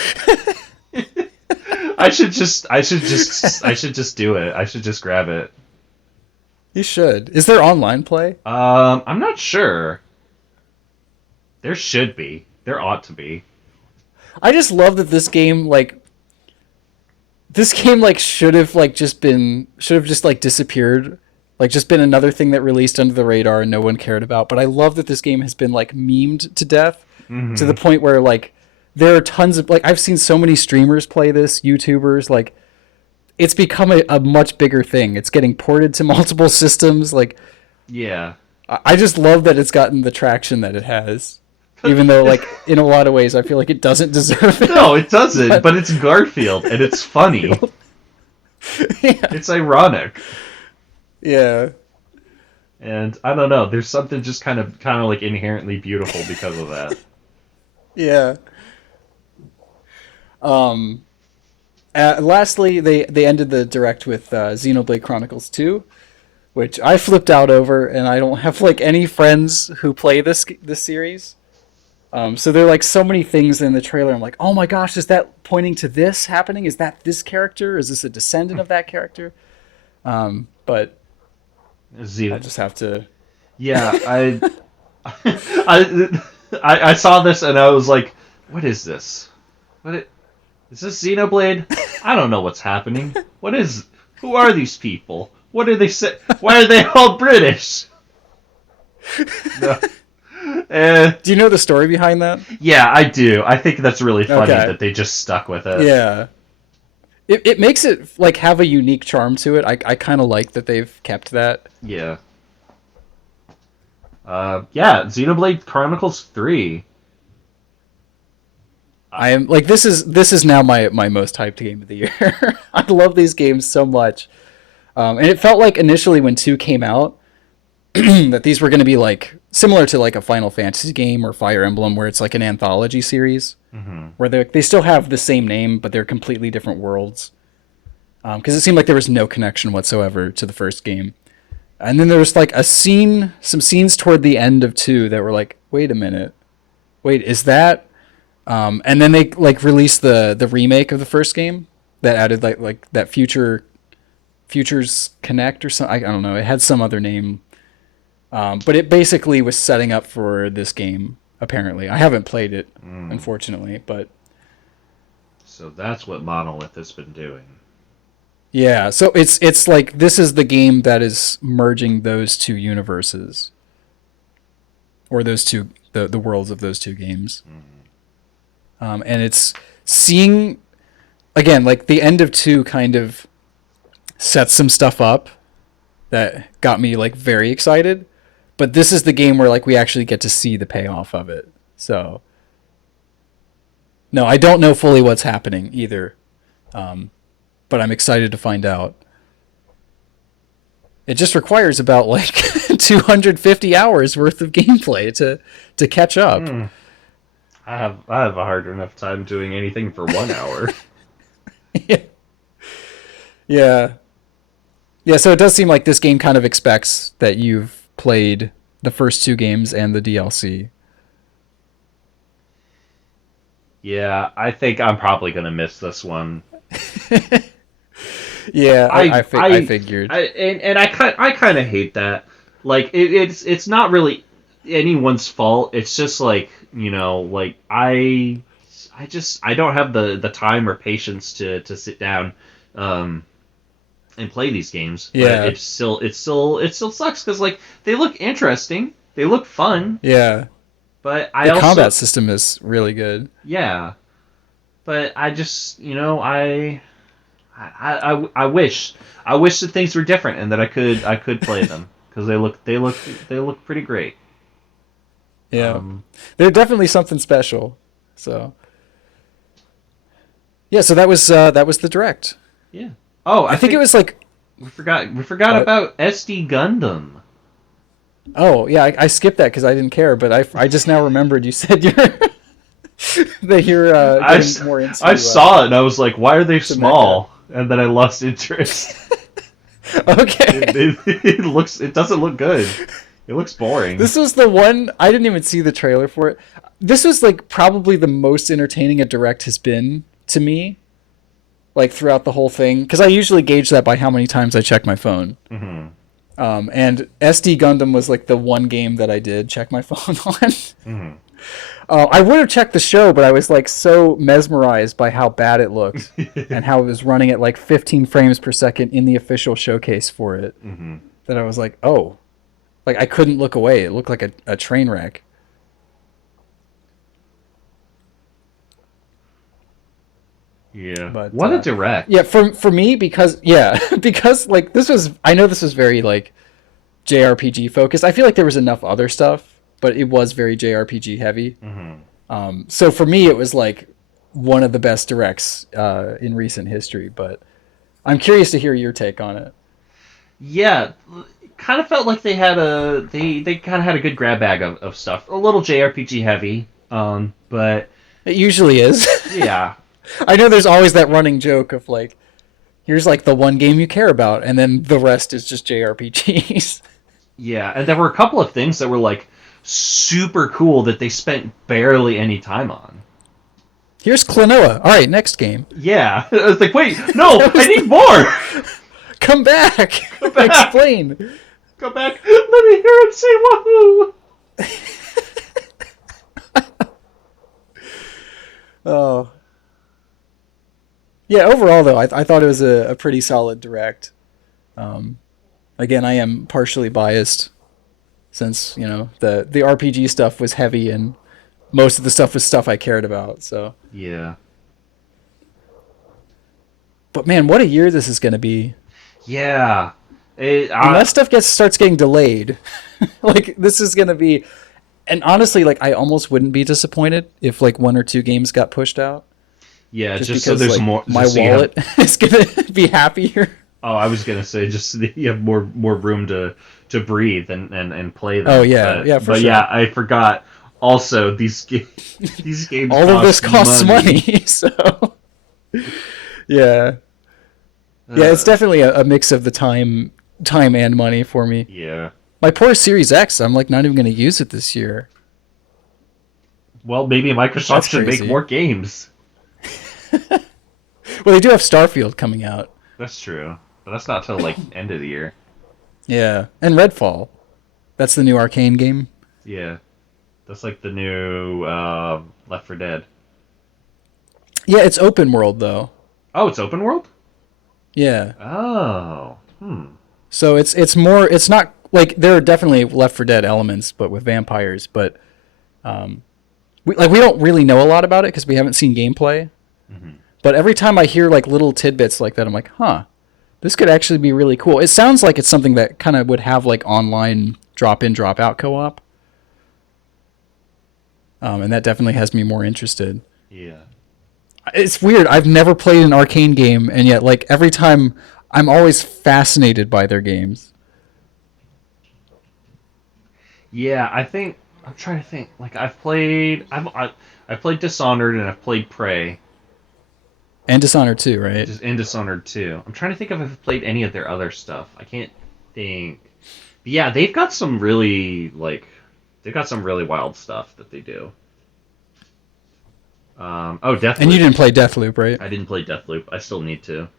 I should just do it. I should just grab it. You should. Is there online play? I'm not sure. There should be. There ought to be. I just love that this game like should have just like disappeared, like just been another thing that released under the radar and no one cared about. But I love that this game has been like memed to death, to the Hmm. point where like there are tons of like I've seen so many streamers play this, YouTubers, like it's become a much bigger thing. It's getting ported to multiple systems. Like Yeah. I just love that it's gotten the traction that it has. Even though like in a lot of ways I feel like it doesn't deserve it. No, it doesn't. But But it's Garfield, and it's funny. yeah. It's ironic, Yeah. and I don't know. There's something just kind of like inherently beautiful because of that. Yeah. Um Lastly, they ended the direct with Xenoblade Chronicles 2, which I flipped out over, and I don't have like any friends who play this series. So there are like so many things in the trailer. I'm like, oh my gosh, is that pointing to this happening? Is that this character? Is this a descendant of that character? But I'll Z. just have to. Yeah, I, I saw this and I was like, what is this? Is this Xenoblade? I don't know what's happening. What is? Who are these people? What do they say? Why are they all British? No. Do you know the story behind that? Yeah, I do. I think that's really funny Okay. that they just stuck with it. Yeah. It makes it like have a unique charm to it. I kind of like that they've kept that. Yeah. Yeah, Xenoblade Chronicles 3. I am like this is now my most hyped game of the year. I love these games so much, and it felt like initially when two came out that these were going to be like similar to like a Final Fantasy game or Fire Emblem, where it's like an anthology series Hmm. where they still have the same name but they're completely different worlds. because it seemed like there was no connection whatsoever to the first game. And then there was like some scenes toward the end of 2 that were like, wait a minute, wait, is that? And then they like released the remake of the first game that added like that Futures Connect or something. I don't know. It had some other name, but it basically was setting up for this game. Apparently, I haven't played it, unfortunately, but So that's what Monolith has been doing. yeah. So it's like this is the game that is merging those two universes, or those two the worlds of those two games. And it's seeing again like the end of 2 kind of sets some stuff up that got me like very excited, but this is the game where like we actually get to see the payoff of it. So no, I don't know fully what's happening either, but I'm excited to find out. It just requires about like 250 hours worth of gameplay to catch up. I have a hard enough time doing anything for 1 hour. Yeah. Yeah, so it does seem like this game kind of expects that you've played the first 2 games and the DLC. Yeah, I think I'm probably gonna miss this one. Yeah, I figured. I kind of hate that. Like it's not really anyone's fault. It's just like like I don't have the time or patience to sit down, and play these games. Yeah. But it still sucks because like they look interesting, they look fun. Yeah. But The combat system is really good. Yeah, but I just I wish that things were different and that I could play them because they look pretty great. Yeah. They're definitely something special. So yeah, so that was the direct. Yeah. Oh, I think it was like we forgot about SD Gundam. oh yeah, I skipped that because I didn't care, but I just now remembered you said you're that you're getting more into. I saw it and I was like, why are they small? And then I lost interest. Okay. It doesn't look good. It looks boring. This was the one I didn't even see the trailer for it. This was like probably the most entertaining a direct has been to me, like throughout the whole thing, because I usually gauge that by how many times I check my phone. Mm-hmm. And SD Gundam was like the one game that I did check my phone on. Mm-hmm. I would have checked the show, but I was like so mesmerized by how bad it looked and how it was running at like 15 frames per second in the official showcase for it, that I was like, oh, like I couldn't look away. It looked like a train wreck. Yeah. But, what a direct. Yeah, for me, because like I know this was very like JRPG focused. I feel like there was enough other stuff, but it was very JRPG heavy. So for me, it was like one of the best directs in recent history. But I'm curious to hear your take on it. Yeah, kind of felt like they kind of had a good grab bag of stuff. A little JRPG heavy, but It usually is. yeah. I know there's always that running joke of like, here's like the one game you care about, and then the rest is just JRPGs. Yeah, and there were a couple of things that were like super cool that they spent barely any time on. Here's Klonoa. All right, next game. Yeah, I was like, wait, no, I need more. Come back. Come back. Explain. Come back. Let me hear him say wahoo. Oh. Yeah, overall, though, I thought it was a pretty solid direct. Again, I am partially biased since, the RPG stuff was heavy and most of the stuff was stuff I cared about, so. Yeah. But man, what a year this is going to be. Yeah. Unless stuff starts getting delayed, like, this is going to be... And honestly, like, I almost wouldn't be disappointed if, like, 1 or 2 games got pushed out. Yeah, just because, so there's like, more. My wallet is going to be happier. Oh, I was gonna say just so that you have more room to breathe and play them. Oh yeah, but sure. Yeah, I forgot. Also, these games. All of this costs money, so yeah. Yeah, it's definitely a mix of the time and money for me. Yeah. My poor Series X, I'm like not even going to use it this year. Well, maybe Microsoft That's should make crazy. more games. Well, they do have Starfield coming out. That's true. But that's not till like end of the year. Yeah, and Redfall. That's the new Arcane game. Yeah. That's like the new Left 4 Dead. Yeah, it's open world though. Oh, it's open world? Yeah. Oh. So it's more, it's not like there are definitely Left 4 Dead elements but with vampires, but we don't really know a lot about it because we haven't seen gameplay. But every time I hear like little tidbits like that, I'm like, huh, this could actually be really cool. It sounds like it's something that kind of would have like online drop in, drop out co-op. And that definitely has me more interested. Yeah. It's weird. I've never played an Arcane game, and yet like every time I'm always fascinated by their games. Yeah, I'm trying to think. Like I've played Dishonored and I've played Prey. And Dishonored too, right? And Dishonored 2. I'm trying to think if I've played any of their other stuff. I can't think. But yeah, they've got some really wild stuff that they do. Deathloop. And you didn't play Deathloop, right? I didn't play Deathloop. I still need to.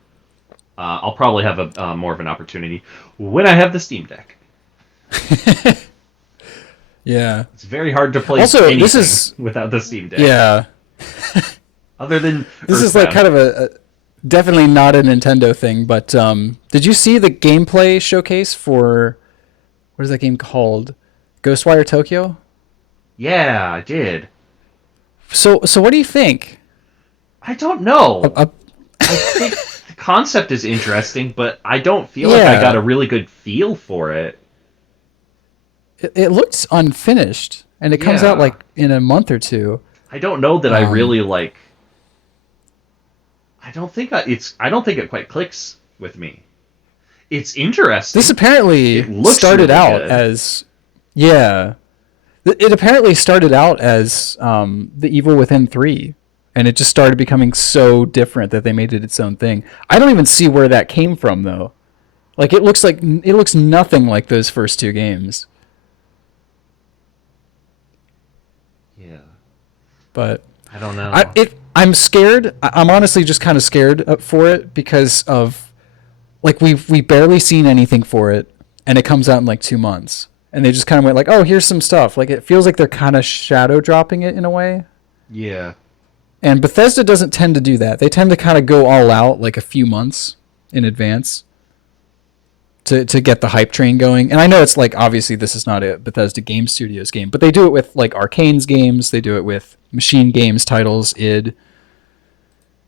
I'll probably have a more of an opportunity when I have the Steam Deck. Yeah. It's very hard to play Also, anything this is without the Steam Deck. yeah. Other than This is like kind of a definitely not a Nintendo thing, but did you see the gameplay showcase for what is that game called? Ghostwire Tokyo? Yeah, I did. So what do you think? I don't know. Uh, I think the concept is interesting, but I don't feel like I got a really good feel for it. it looks unfinished, and it comes out Yeah. like in a month or two. I don't know that I really like. I don't think it quite clicks with me. It's interesting. This apparently It looks started really out good. as It apparently started out as The Evil Within 3, and it just started becoming so different that they made it its own thing. I don't even see where that came from though. Like it looks nothing like those first two games. Yeah, But I don't know. I'm scared. I'm honestly just kind of scared for it because of like we barely seen anything for it, and it comes out in like 2 months, and they just kind of went like, oh, here's some stuff. Like it feels like they're kind of shadow dropping it in a way. Yeah. And Bethesda doesn't tend to do that. They tend to kind of go all out like a few months in advance to get the hype train going. And I know it's like obviously this is not a Bethesda Game Studios game, but they do it with like Arcane's games. They do it with Machine Games titles, id.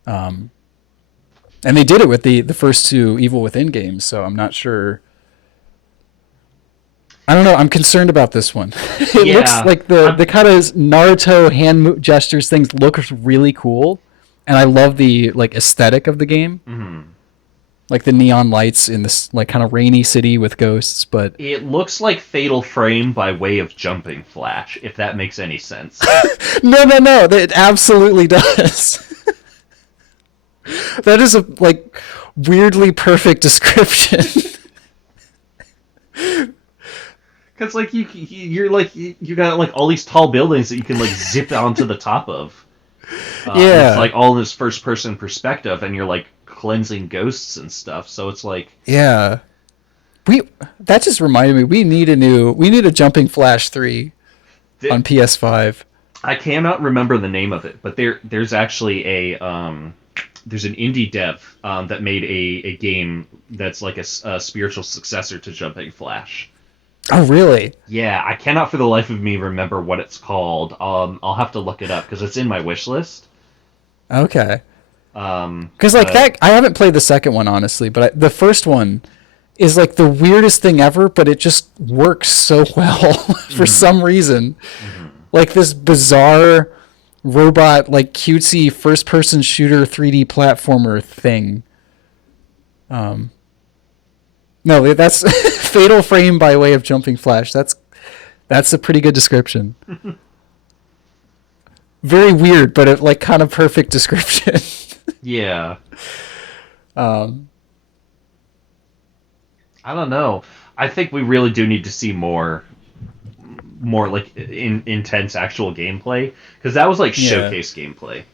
And they did it with the first two Evil Within games, so I'm not sure. I don't know. I'm concerned about this one. It looks like the kind of Naruto gestures things look really cool, and I love the like aesthetic of the game. Mm-hmm. Like the neon lights in this like kind of rainy city with ghosts, but It looks like Fatal Frame by way of Jumping Flash, if that makes any sense. no, it absolutely does. That is a like weirdly perfect description. Because like you're like you got like all these tall buildings that you can like zip onto the top of. Yeah. It's like all in this first person perspective, and you're like cleansing ghosts and stuff. So it's like Yeah. That just reminded me we need a Jumping Flash 3 on PS5. I cannot remember the name of it, but there's actually there's an indie dev that made a game that's like a spiritual successor to Jumping Flash. Oh, really? Yeah, I cannot for the life of me remember what it's called. I'll have to look it up because it's in my wish list. Okay. Because like that, I haven't played the second one honestly, but the first one is like the weirdest thing ever, but it just works so well for some reason. Mm-hmm. Like this bizarre robot, like cutesy first-person shooter 3D platformer thing. No, that's Fatal Frame by way of Jumping Flash. That's a pretty good description. Very weird, but like kind of perfect description. Yeah. I don't know. I think we really do need to see more like intense actual gameplay because that was like Yeah, showcase gameplay.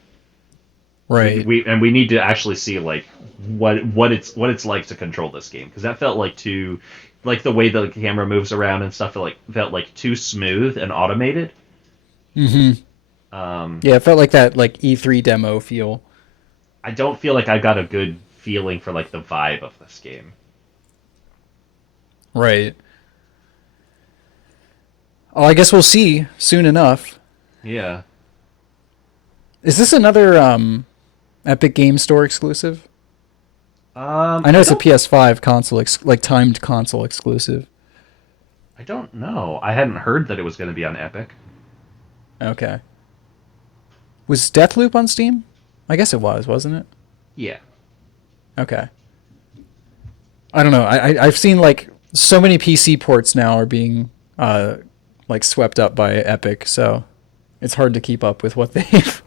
right. We need to actually see like what it's like to control this game because that felt like too like the way the camera moves around and stuff felt like too smooth and automated. Hmm. Um, Yeah, it felt like that like E3 demo feel. I don't feel like I got a good feeling for like the vibe of this game. Right. Well, I guess we'll see soon enough. Yeah. Is this another Epic Game Store exclusive? I know I it's a don't PS5 console, like timed console exclusive. I don't know. I hadn't heard that it was going to be on Epic. Okay. Was Deathloop on Steam? I guess it was, wasn't it? Yeah. Okay. I don't know. I've seen like so many PC ports now are being like swept up by Epic, so it's hard to keep up with what they've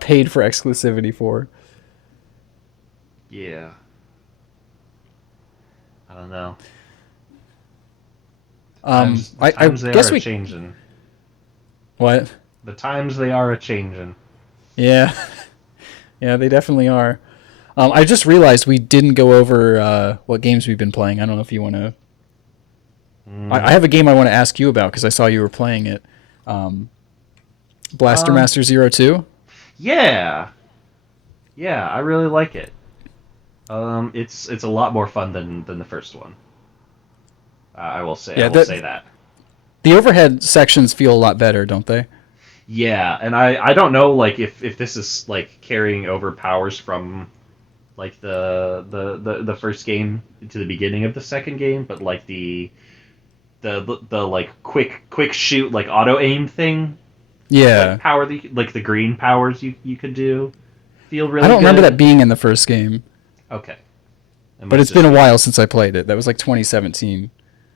paid for exclusivity for. Yeah. I don't know. The I times they guess are a we changing. what? The times they are a changing. Yeah, yeah, they definitely are. I just realized we didn't go over what games we've been playing. I don't know if you want to. I Mm. have a game I want to ask you about because I saw you were playing it. Blaster Um. Master Zero Two. Yeah. Yeah. I really like it. It's a lot more fun than the first one. I will say. I Yeah, will say that. the overhead sections feel a lot better, don't they? Yeah, and I don't know like if this is like carrying over powers from like the first game to the beginning of the second game, but like the like quick shoot like auto aim thing like Yeah, power like the green powers you could do feel I really don't remember that good. being in the first game, Okay, it but must it's been just a be while since I played it. That was like 2017.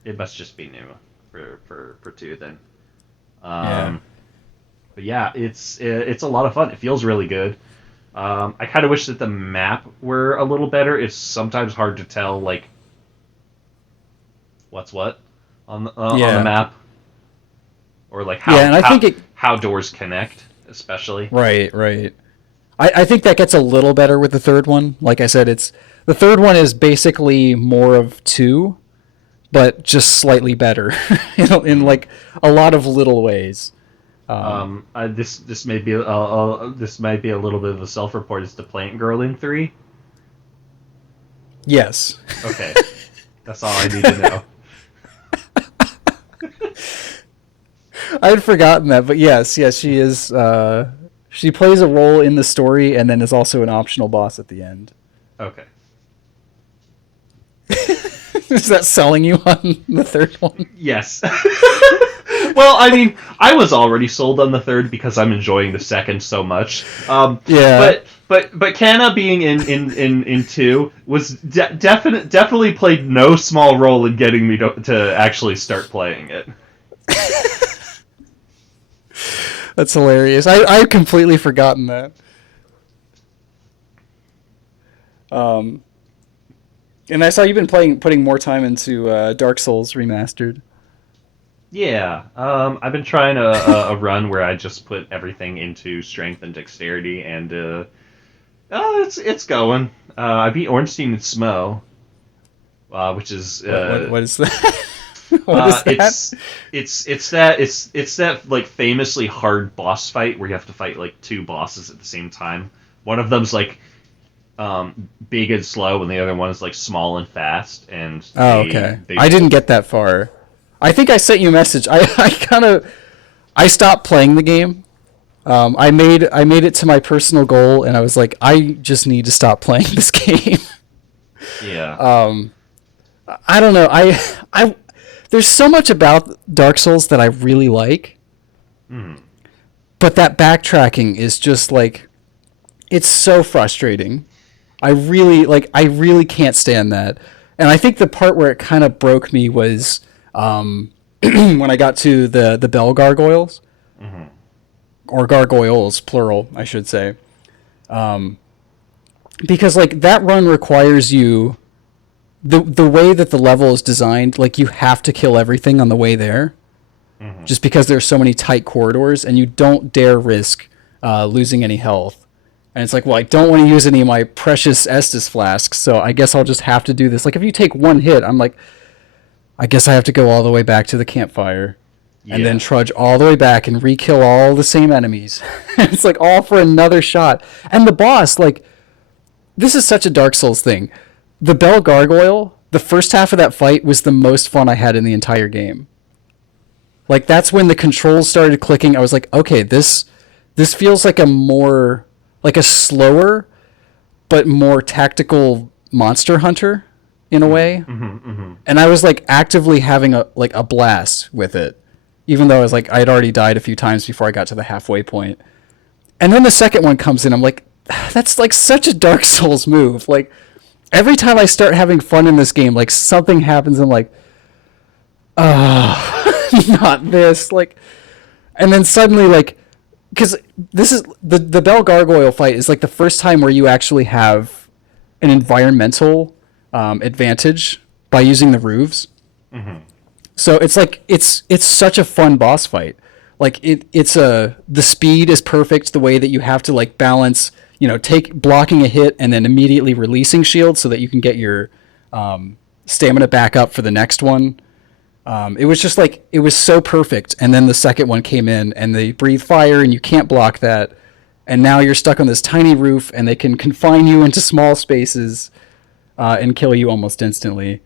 it must just be new for two then. Yeah. Um, but yeah, it's a lot of fun. It feels really good. I kind of wish that the map were a little better. It's sometimes hard to tell like what's what on the Yeah. map or like Yeah, and I think it. how doors connect, especially. Right, right. I think that gets a little better with the third one. Like I said, it's the third one is basically more of two, but just slightly better in Mm. like a lot of little ways. This may be this might be a little bit of a self-report. Is the plant girl in three? Yes. Okay, that's all I need to know. I had forgotten that, but yes, yes, she is. She plays a role in the story, and then is also an optional boss at the end. Okay. Is that selling you on the third one? Yes. Well, I mean, I was already sold on the third because I'm enjoying the second so much. Yeah. But Kana being in two was definitely played no small role in getting me to actually start playing it. That's hilarious. I had completely forgotten that. Um, and I saw you've been putting more time into Dark Souls Remastered. Yeah, I've been trying a run where I just put everything into strength and dexterity, and it's going. I beat Ornstein and Smo, which is What is that? What is that? it's that like famously hard boss fight where you have to fight like two bosses at the same time. One of them's like big and slow, and the other one is like small and fast. And Oh, okay. I didn't get that far. I think I sent you a message. I stopped playing the game. I made it to my personal goal, and I was like, I just need to stop playing this game. Yeah. I don't know. I there's so much about Dark Souls that I really like, Mm. but that backtracking is just like it's so frustrating. I really can't stand that. And I think the part where it kind of broke me was when I got to the bell gargoyles Hmm. or gargoyles plural, I should say. Because like that run requires you the way that the level is designed, like you have to kill everything on the way there, just because there's so many tight corridors, and you don't dare risk losing any health. And it's like, well, I don't want to use any of my precious Estus flasks, so I guess I'll just have to do this. Like, if you take one hit, I'm like, I guess I have to go all the way back to the campfire, and then trudge all the way back and re-kill all the same enemies. It's like all for another shot. And the boss, like, this is such a Dark Souls thing. The Bell Gargoyle, the first half of that fight was the most fun I had in the entire game. Like, that's when the controls started clicking. I was like, okay, this feels like a slower but more tactical Monster Hunter in a way. And I was like actively having a blast with it, even though I was like, I'd already died a few times before I got to the halfway point. And then the second one comes in, I'm like, that's like such a Dark Souls move. Like, every time I start having fun in this game, like something happens. I'm like, not this. Like, and then suddenly, like, because this is the Bell Gargoyle fight is like the first time where you actually have an environmental advantage by using the roofs. So it's like it's such a fun boss fight. Like the speed is perfect. The way that you have to like balance, take blocking a hit and then immediately releasing shield so that you can get your stamina back up for the next one. It was just like, it was so perfect. And then the second one came in and they breathe fire and you can't block that. And now you're stuck on this tiny roof and they can confine you into small spaces and kill you almost instantly.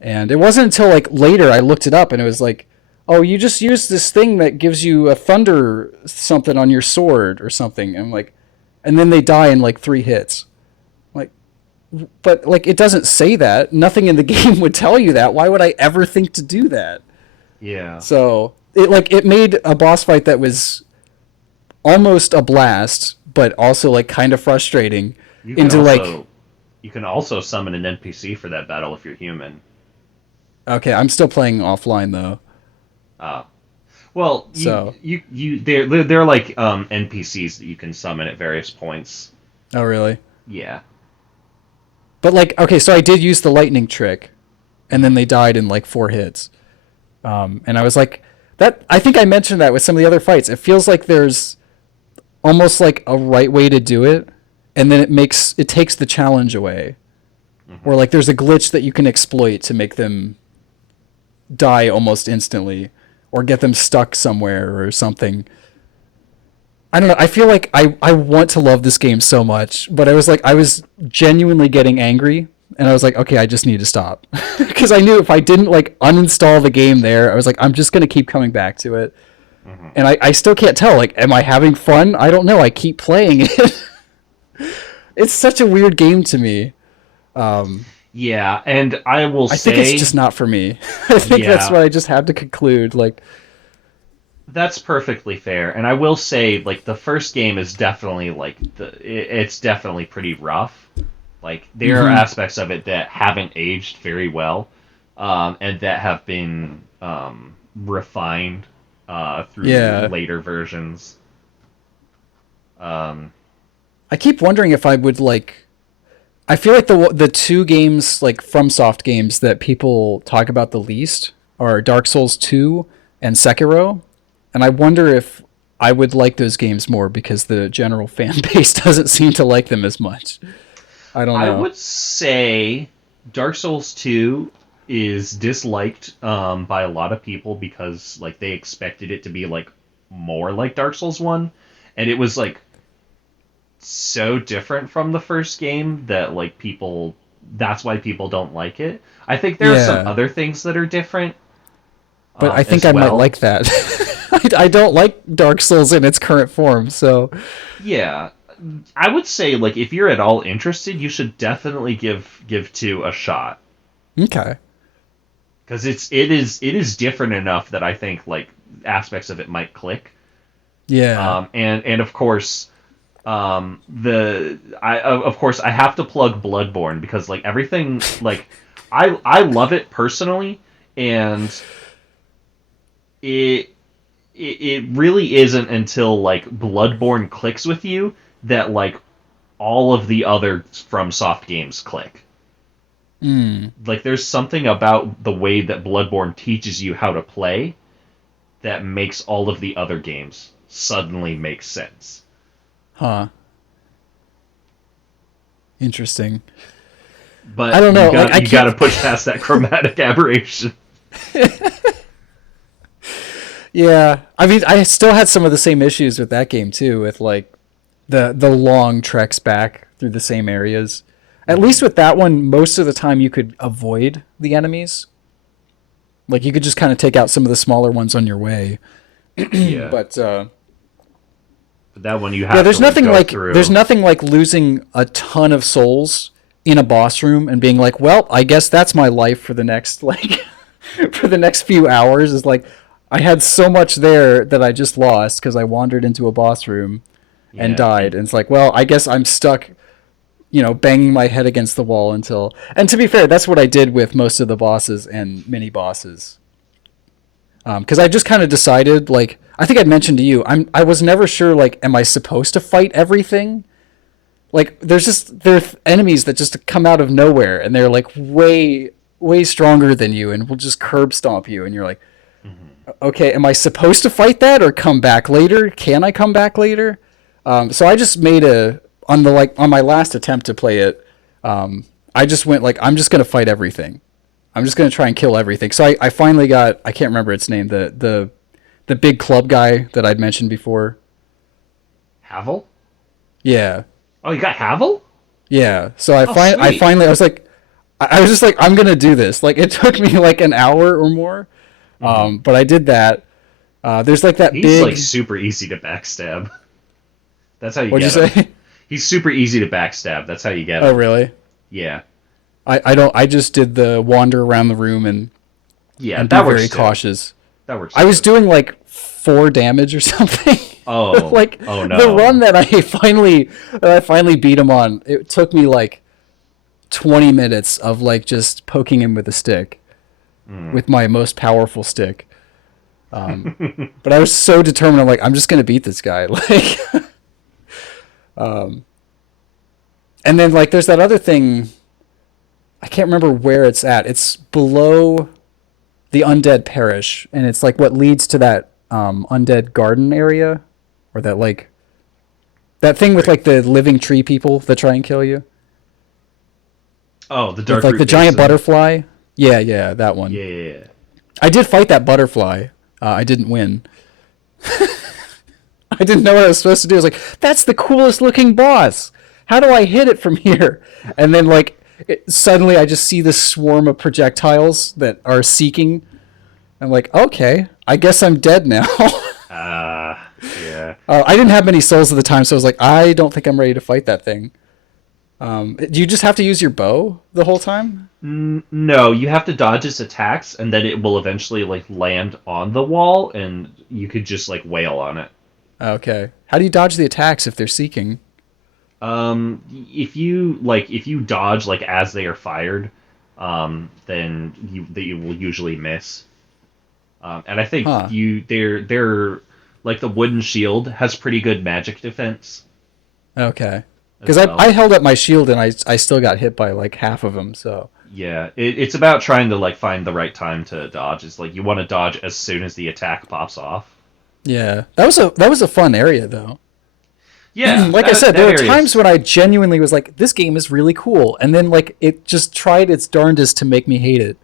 And it wasn't until like later I looked it up and it was like, oh, you just use this thing that gives you a thunder something on your sword or something. And I'm like, and then they die in like 3 hits. But like, it doesn't say that. Nothing in the game would tell you that. Why would I ever think to do that? Yeah. So it made a boss fight that was almost a blast, but also like kind of frustrating. You can also summon an NPC for that battle if you're human. Okay, I'm still playing offline though. Well, they're like NPCs that you can summon at various points. Oh, really? Yeah. But like, okay, so I did use the lightning trick, and then they died in like 4 hits. And I was like, that. I think I mentioned that with some of the other fights. It feels like there's almost like a right way to do it, and then it takes the challenge away. Or like there's a glitch that you can exploit to make them die almost instantly, or get them stuck somewhere or something. I don't know. I feel like I want to love this game so much, but I was genuinely getting angry, and I was like, okay, I just need to stop. Because I knew if I didn't like uninstall the game there, I was like, I'm just going to keep coming back to it. And I still can't tell, like, am I having fun? I don't know. I keep playing it. It's such a weird game to me. Yeah, and I think it's just not for me. I think that's what I just had to conclude. Like, that's perfectly fair, and I will say, like, the first game is definitely like it's definitely pretty rough. Like, there are aspects of it that haven't aged very well, and that have been refined through later versions. I keep wondering if I would like. I feel like the 2 games, like FromSoft games that people talk about the least are Dark Souls 2 and Sekiro. And I wonder if I would like those games more because the general fan base doesn't seem to like them as much. I don't know. I would say Dark Souls 2 is disliked by a lot of people because like they expected it to be like more like Dark Souls 1, and it was like so different from the first game that like that's why people don't like it. I think there are some other things that are different. But I think I might like that. I don't like Dark Souls in its current form, so yeah, I would say like if you're at all interested, you should definitely give 2 a shot. Okay. Because it is different enough that I think like aspects of it might click. Yeah. And of course, I have to plug Bloodborne because like everything like I love it personally, and it really isn't until like Bloodborne clicks with you that like all of the other FromSoft games click. Like there's something about the way that Bloodborne teaches you how to play that makes all of the other games suddenly make sense. Huh. Interesting. I But don't know. Like I you got keep to push past that chromatic aberration. Yeah. I mean, I still had some of the same issues with that game too, with like the long treks back through the same areas. At least with that one, most of the time you could avoid the enemies. Like you could just kind of take out some of the smaller ones on your way. Yeah. But But that one you yeah, have to like, go through. there's nothing like losing a ton of souls in a boss room and being like, well, I guess that's my life for the next like for the next few hours. Is like I had so much there that I just lost because I wandered into a boss room and Yeah. died. And it's like, well, I guess I'm stuck, banging my head against the wall until. And to be fair, that's what I did with most of the bosses and mini bosses. Because I just kind of decided, like, I think I'd mentioned to you, I was never sure, like, am I supposed to fight everything? Like, there are enemies that just come out of nowhere, and they're like way way stronger than you, and will just curb stomp you, and you're like, okay, am I supposed to fight that or come back later? Can I come back later? So I just made on my last attempt to play it. I just went like, I'm just gonna fight everything. I'm just gonna try and kill everything. So I finally got, I can't remember its name, the big club guy that I'd mentioned before. Havel? Yeah, Oh, you got Havel? yeah. So Oh, sweet. I was like, I was just like, I'm gonna do this. Like it took me like an hour or more, but I did that. There's like that He's big. like super easy to backstab. That's how you What'd get you him. say? He's super easy to backstab. That's how you get him. Oh really? Yeah. I don't. I just did the wander around the room Yeah, and be that works very too. cautious. That works I was too. doing like 4 damage or something. Oh. Like Oh no. the run that I finally beat him on. It took me like 20 minutes of like just poking him with a stick, with my most powerful stick. But I was so determined. I'm like, I'm just gonna beat this guy. Like, and then like there's that other thing. I can't remember where it's at. It's below the undead parish, and it's like what leads to that undead garden area, or that like that thing with like the living tree people that try and kill you. Oh, the dark With like root the giant basin. butterfly. Yeah, yeah, that one. Yeah, yeah, yeah. I did fight that butterfly. I didn't win. I didn't know what I was supposed to do. I was like, that's the coolest looking boss. How do I hit it from here? And then like suddenly I just see this swarm of projectiles that are seeking. I'm like, okay, I guess I'm dead now. Yeah. I didn't have many souls at the time, so I was like, I don't think I'm ready to fight that thing. Do you just have to use your bow the whole time? No, you have to dodge its attacks, and then it will eventually like land on the wall, and you could just like wail on it. Okay. How do you dodge the attacks if they're seeking? If you dodge like as they are fired, then you will usually miss. And I think Huh. they're like the wooden shield has pretty good magic defense Okay. as Because well. I held up my shield and I still got hit by like half of them. So Yeah, it's about trying to like find the right time to dodge. It's like you want to dodge as soon as the attack pops off. yeah, that was a fun area though. Yeah, Like I said, that there were area times is- when I genuinely was like, this game is really cool, and then like it just tried its darndest to make me hate it.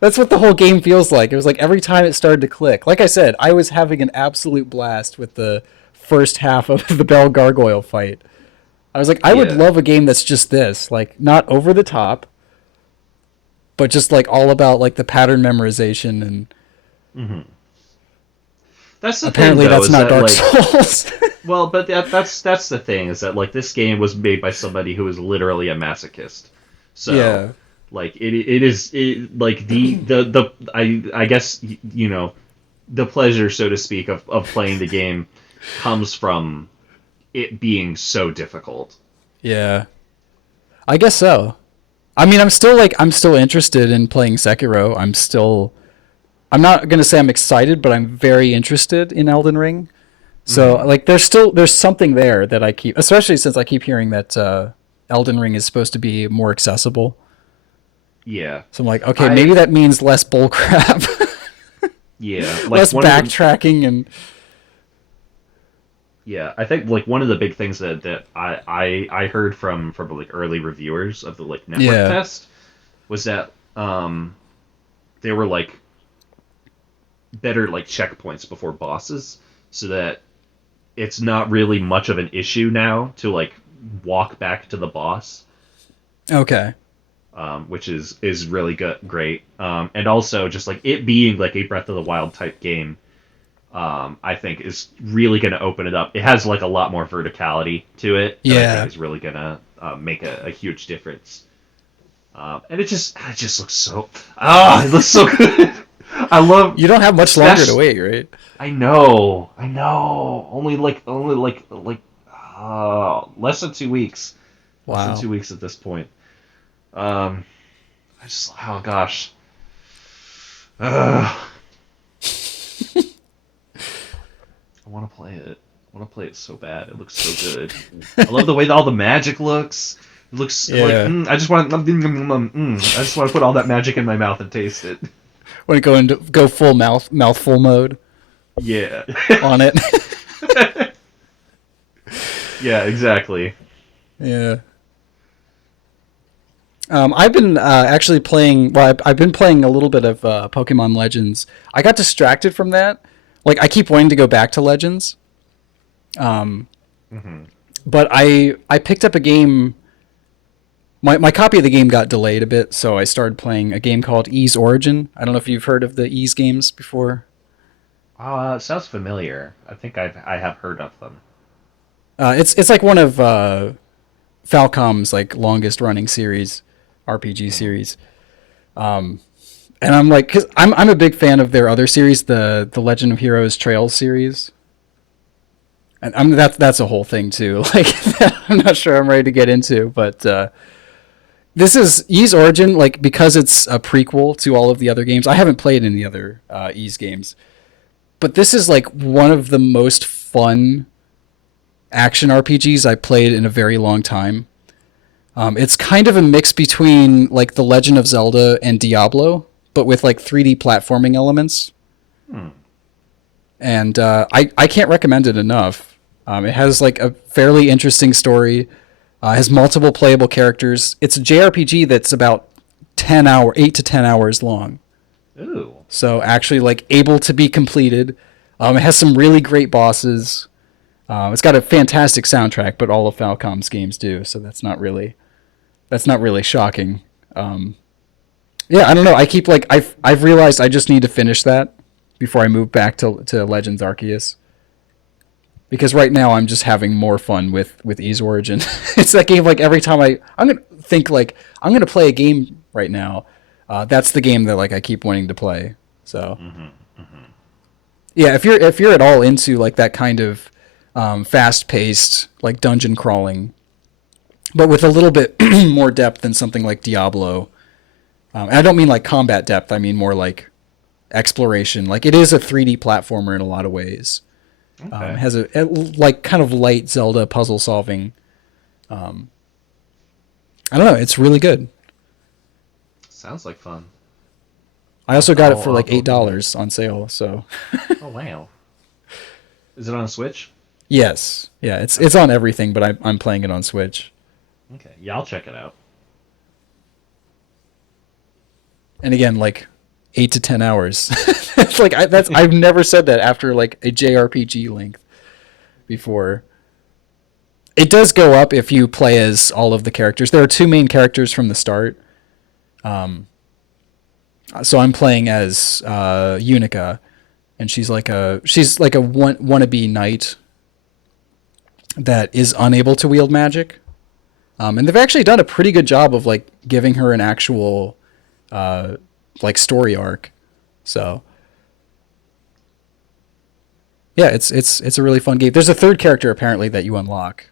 That's what the whole game feels like. It was like every time it started to click. Like I said, I was having an absolute blast with the first half of the Bell Gargoyle fight. I was like, I would Yeah. love a game that's just this, like not over the top, but just like all about like the pattern memorization, and That's the apparently thing, though, that's is not that, Dark like, Souls. well, but that's the thing is that like this game was made by somebody who is literally a masochist. So Yeah. like like the I guess you know the pleasure, so to speak, of playing the game comes from it being so difficult. Yeah. I guess so. I mean, I'm still interested in playing Sekiro. I'm not going to say I'm excited, but I'm very interested in Elden Ring. So like there's something there that I keep, especially since I keep hearing that Elden Ring is supposed to be more accessible. Yeah. So I'm like, okay, maybe that means less bullcrap, Yeah, like less one of the, backtracking, and yeah, I think like one of the big things that I heard from like early reviewers of the like network yeah, test was that they were like better like checkpoints before bosses, so that it's not really much of an issue now to like walk back to the boss, okay, which is really good, great. And also just like it being like a Breath of the Wild type game, I think is really going to open it up. It has like a lot more verticality to it that I think yeah. is really going to make a huge difference. And it just looks so it looks so good. I love You don't have much longer to wait, right? I know. Only like less than 2 weeks. Less than Wow. 2 weeks at this point. Um, I just oh gosh. Ugh. I want to play it. I want to play it so bad. It looks so good. I love the way that all the magic looks. It looks like Yeah. I just want I just want to put all that magic in my mouth and taste it. Want to go full mouthful mode Yeah. on it? Yeah, exactly. Yeah. I've been actually playing. Well, I've been playing a little bit of Pokemon Legends. I got distracted from that. Like, I keep wanting to go back to Legends. Hmm. But I picked up a game. My copy of the game got delayed a bit, so I started playing a game called Ys Origin. I don't know if you've heard of the Ys games before. Sounds familiar. I think I have heard of them. It's like one of Falcom's like longest running series, RPG Hmm. series. And I'm like, cause I'm a big fan of their other series, the Legend of Heroes Trails series, and that's a whole thing too. Like, I'm not sure I'm ready to get into, but this is Ys Origin, like because it's a prequel to all of the other games. I haven't played any other Ys games, but this is like one of the most fun action RPGs I played in a very long time. It's kind of a mix between like The Legend of Zelda and Diablo, but with like 3D platforming elements. Hmm. And I can't recommend it enough. It has like a fairly interesting story. Has multiple playable characters. It's a JRPG that's about 8 to 10 hours long. Ooh. So actually like able to be completed. It has some really great bosses. It's got a fantastic soundtrack, but all of Falcom's games do, so that's not really shocking. Yeah, I don't know. I keep like I've realized I just need to finish that before I move back to Legends Arceus. Because right now I'm just having more fun with Ys Origin. It's that game like every time I'm gonna think like I'm gonna play a game right now. That's the game that like I keep wanting to play. So Hmm. Hmm. yeah, if you're at all into like that kind of fast paced like dungeon crawling, but with a little bit more depth than something like Diablo. And I don't mean like combat depth. I mean more like exploration. Like it is a 3D platformer in a lot of ways. It Okay. has a like kind of light Zelda puzzle solving. Um, I don't know. It's really good. Sounds like fun. I also got it for I'll like have to eight look into it. dollars on sale. So Oh wow. Is it on Switch? yes, yeah, it's Okay. on everything, but I'm playing it on Switch. Okay. Yeah, I'll check it out. And again, like 8 to 10 hours. It's like I've never said that after like a JRPG length before. It does go up if you play as all of the characters. There are two main characters from the start. Um, so I'm playing as Unica, and she's like a wannabe knight that is unable to wield magic. And they've actually done a pretty good job of like giving her an actual uh, like story arc. So yeah, it's a really fun game. There's a third character apparently that you unlock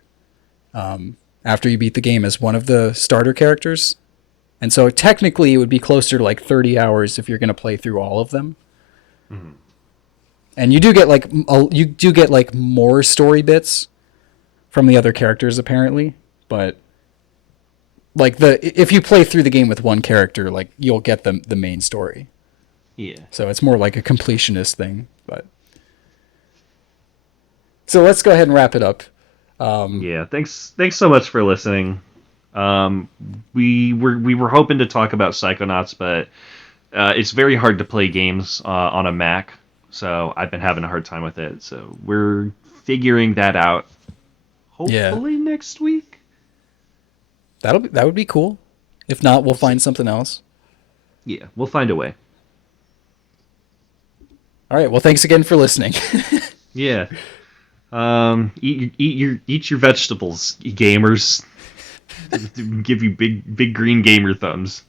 after you beat the game as one of the starter characters. And so technically it would be closer to like 30 hours if you're going to play through all of them. Hmm. And you do get like more story bits from the other characters apparently, but like if you play through the game with one character, like you'll get the main story. Yeah. So it's more like a completionist thing. But so let's go ahead and wrap it up. Yeah. Thanks so much for listening. We were hoping to talk about Psychonauts, but it's very hard to play games on a Mac, so I've been having a hard time with it. So we're figuring that out. Yeah. Hopefully next week. That would be cool. If not, we'll find something else. Yeah, we'll find a way. All right. Well, thanks again for listening. Yeah. Eat your vegetables, gamers. Give you big green gamer thumbs.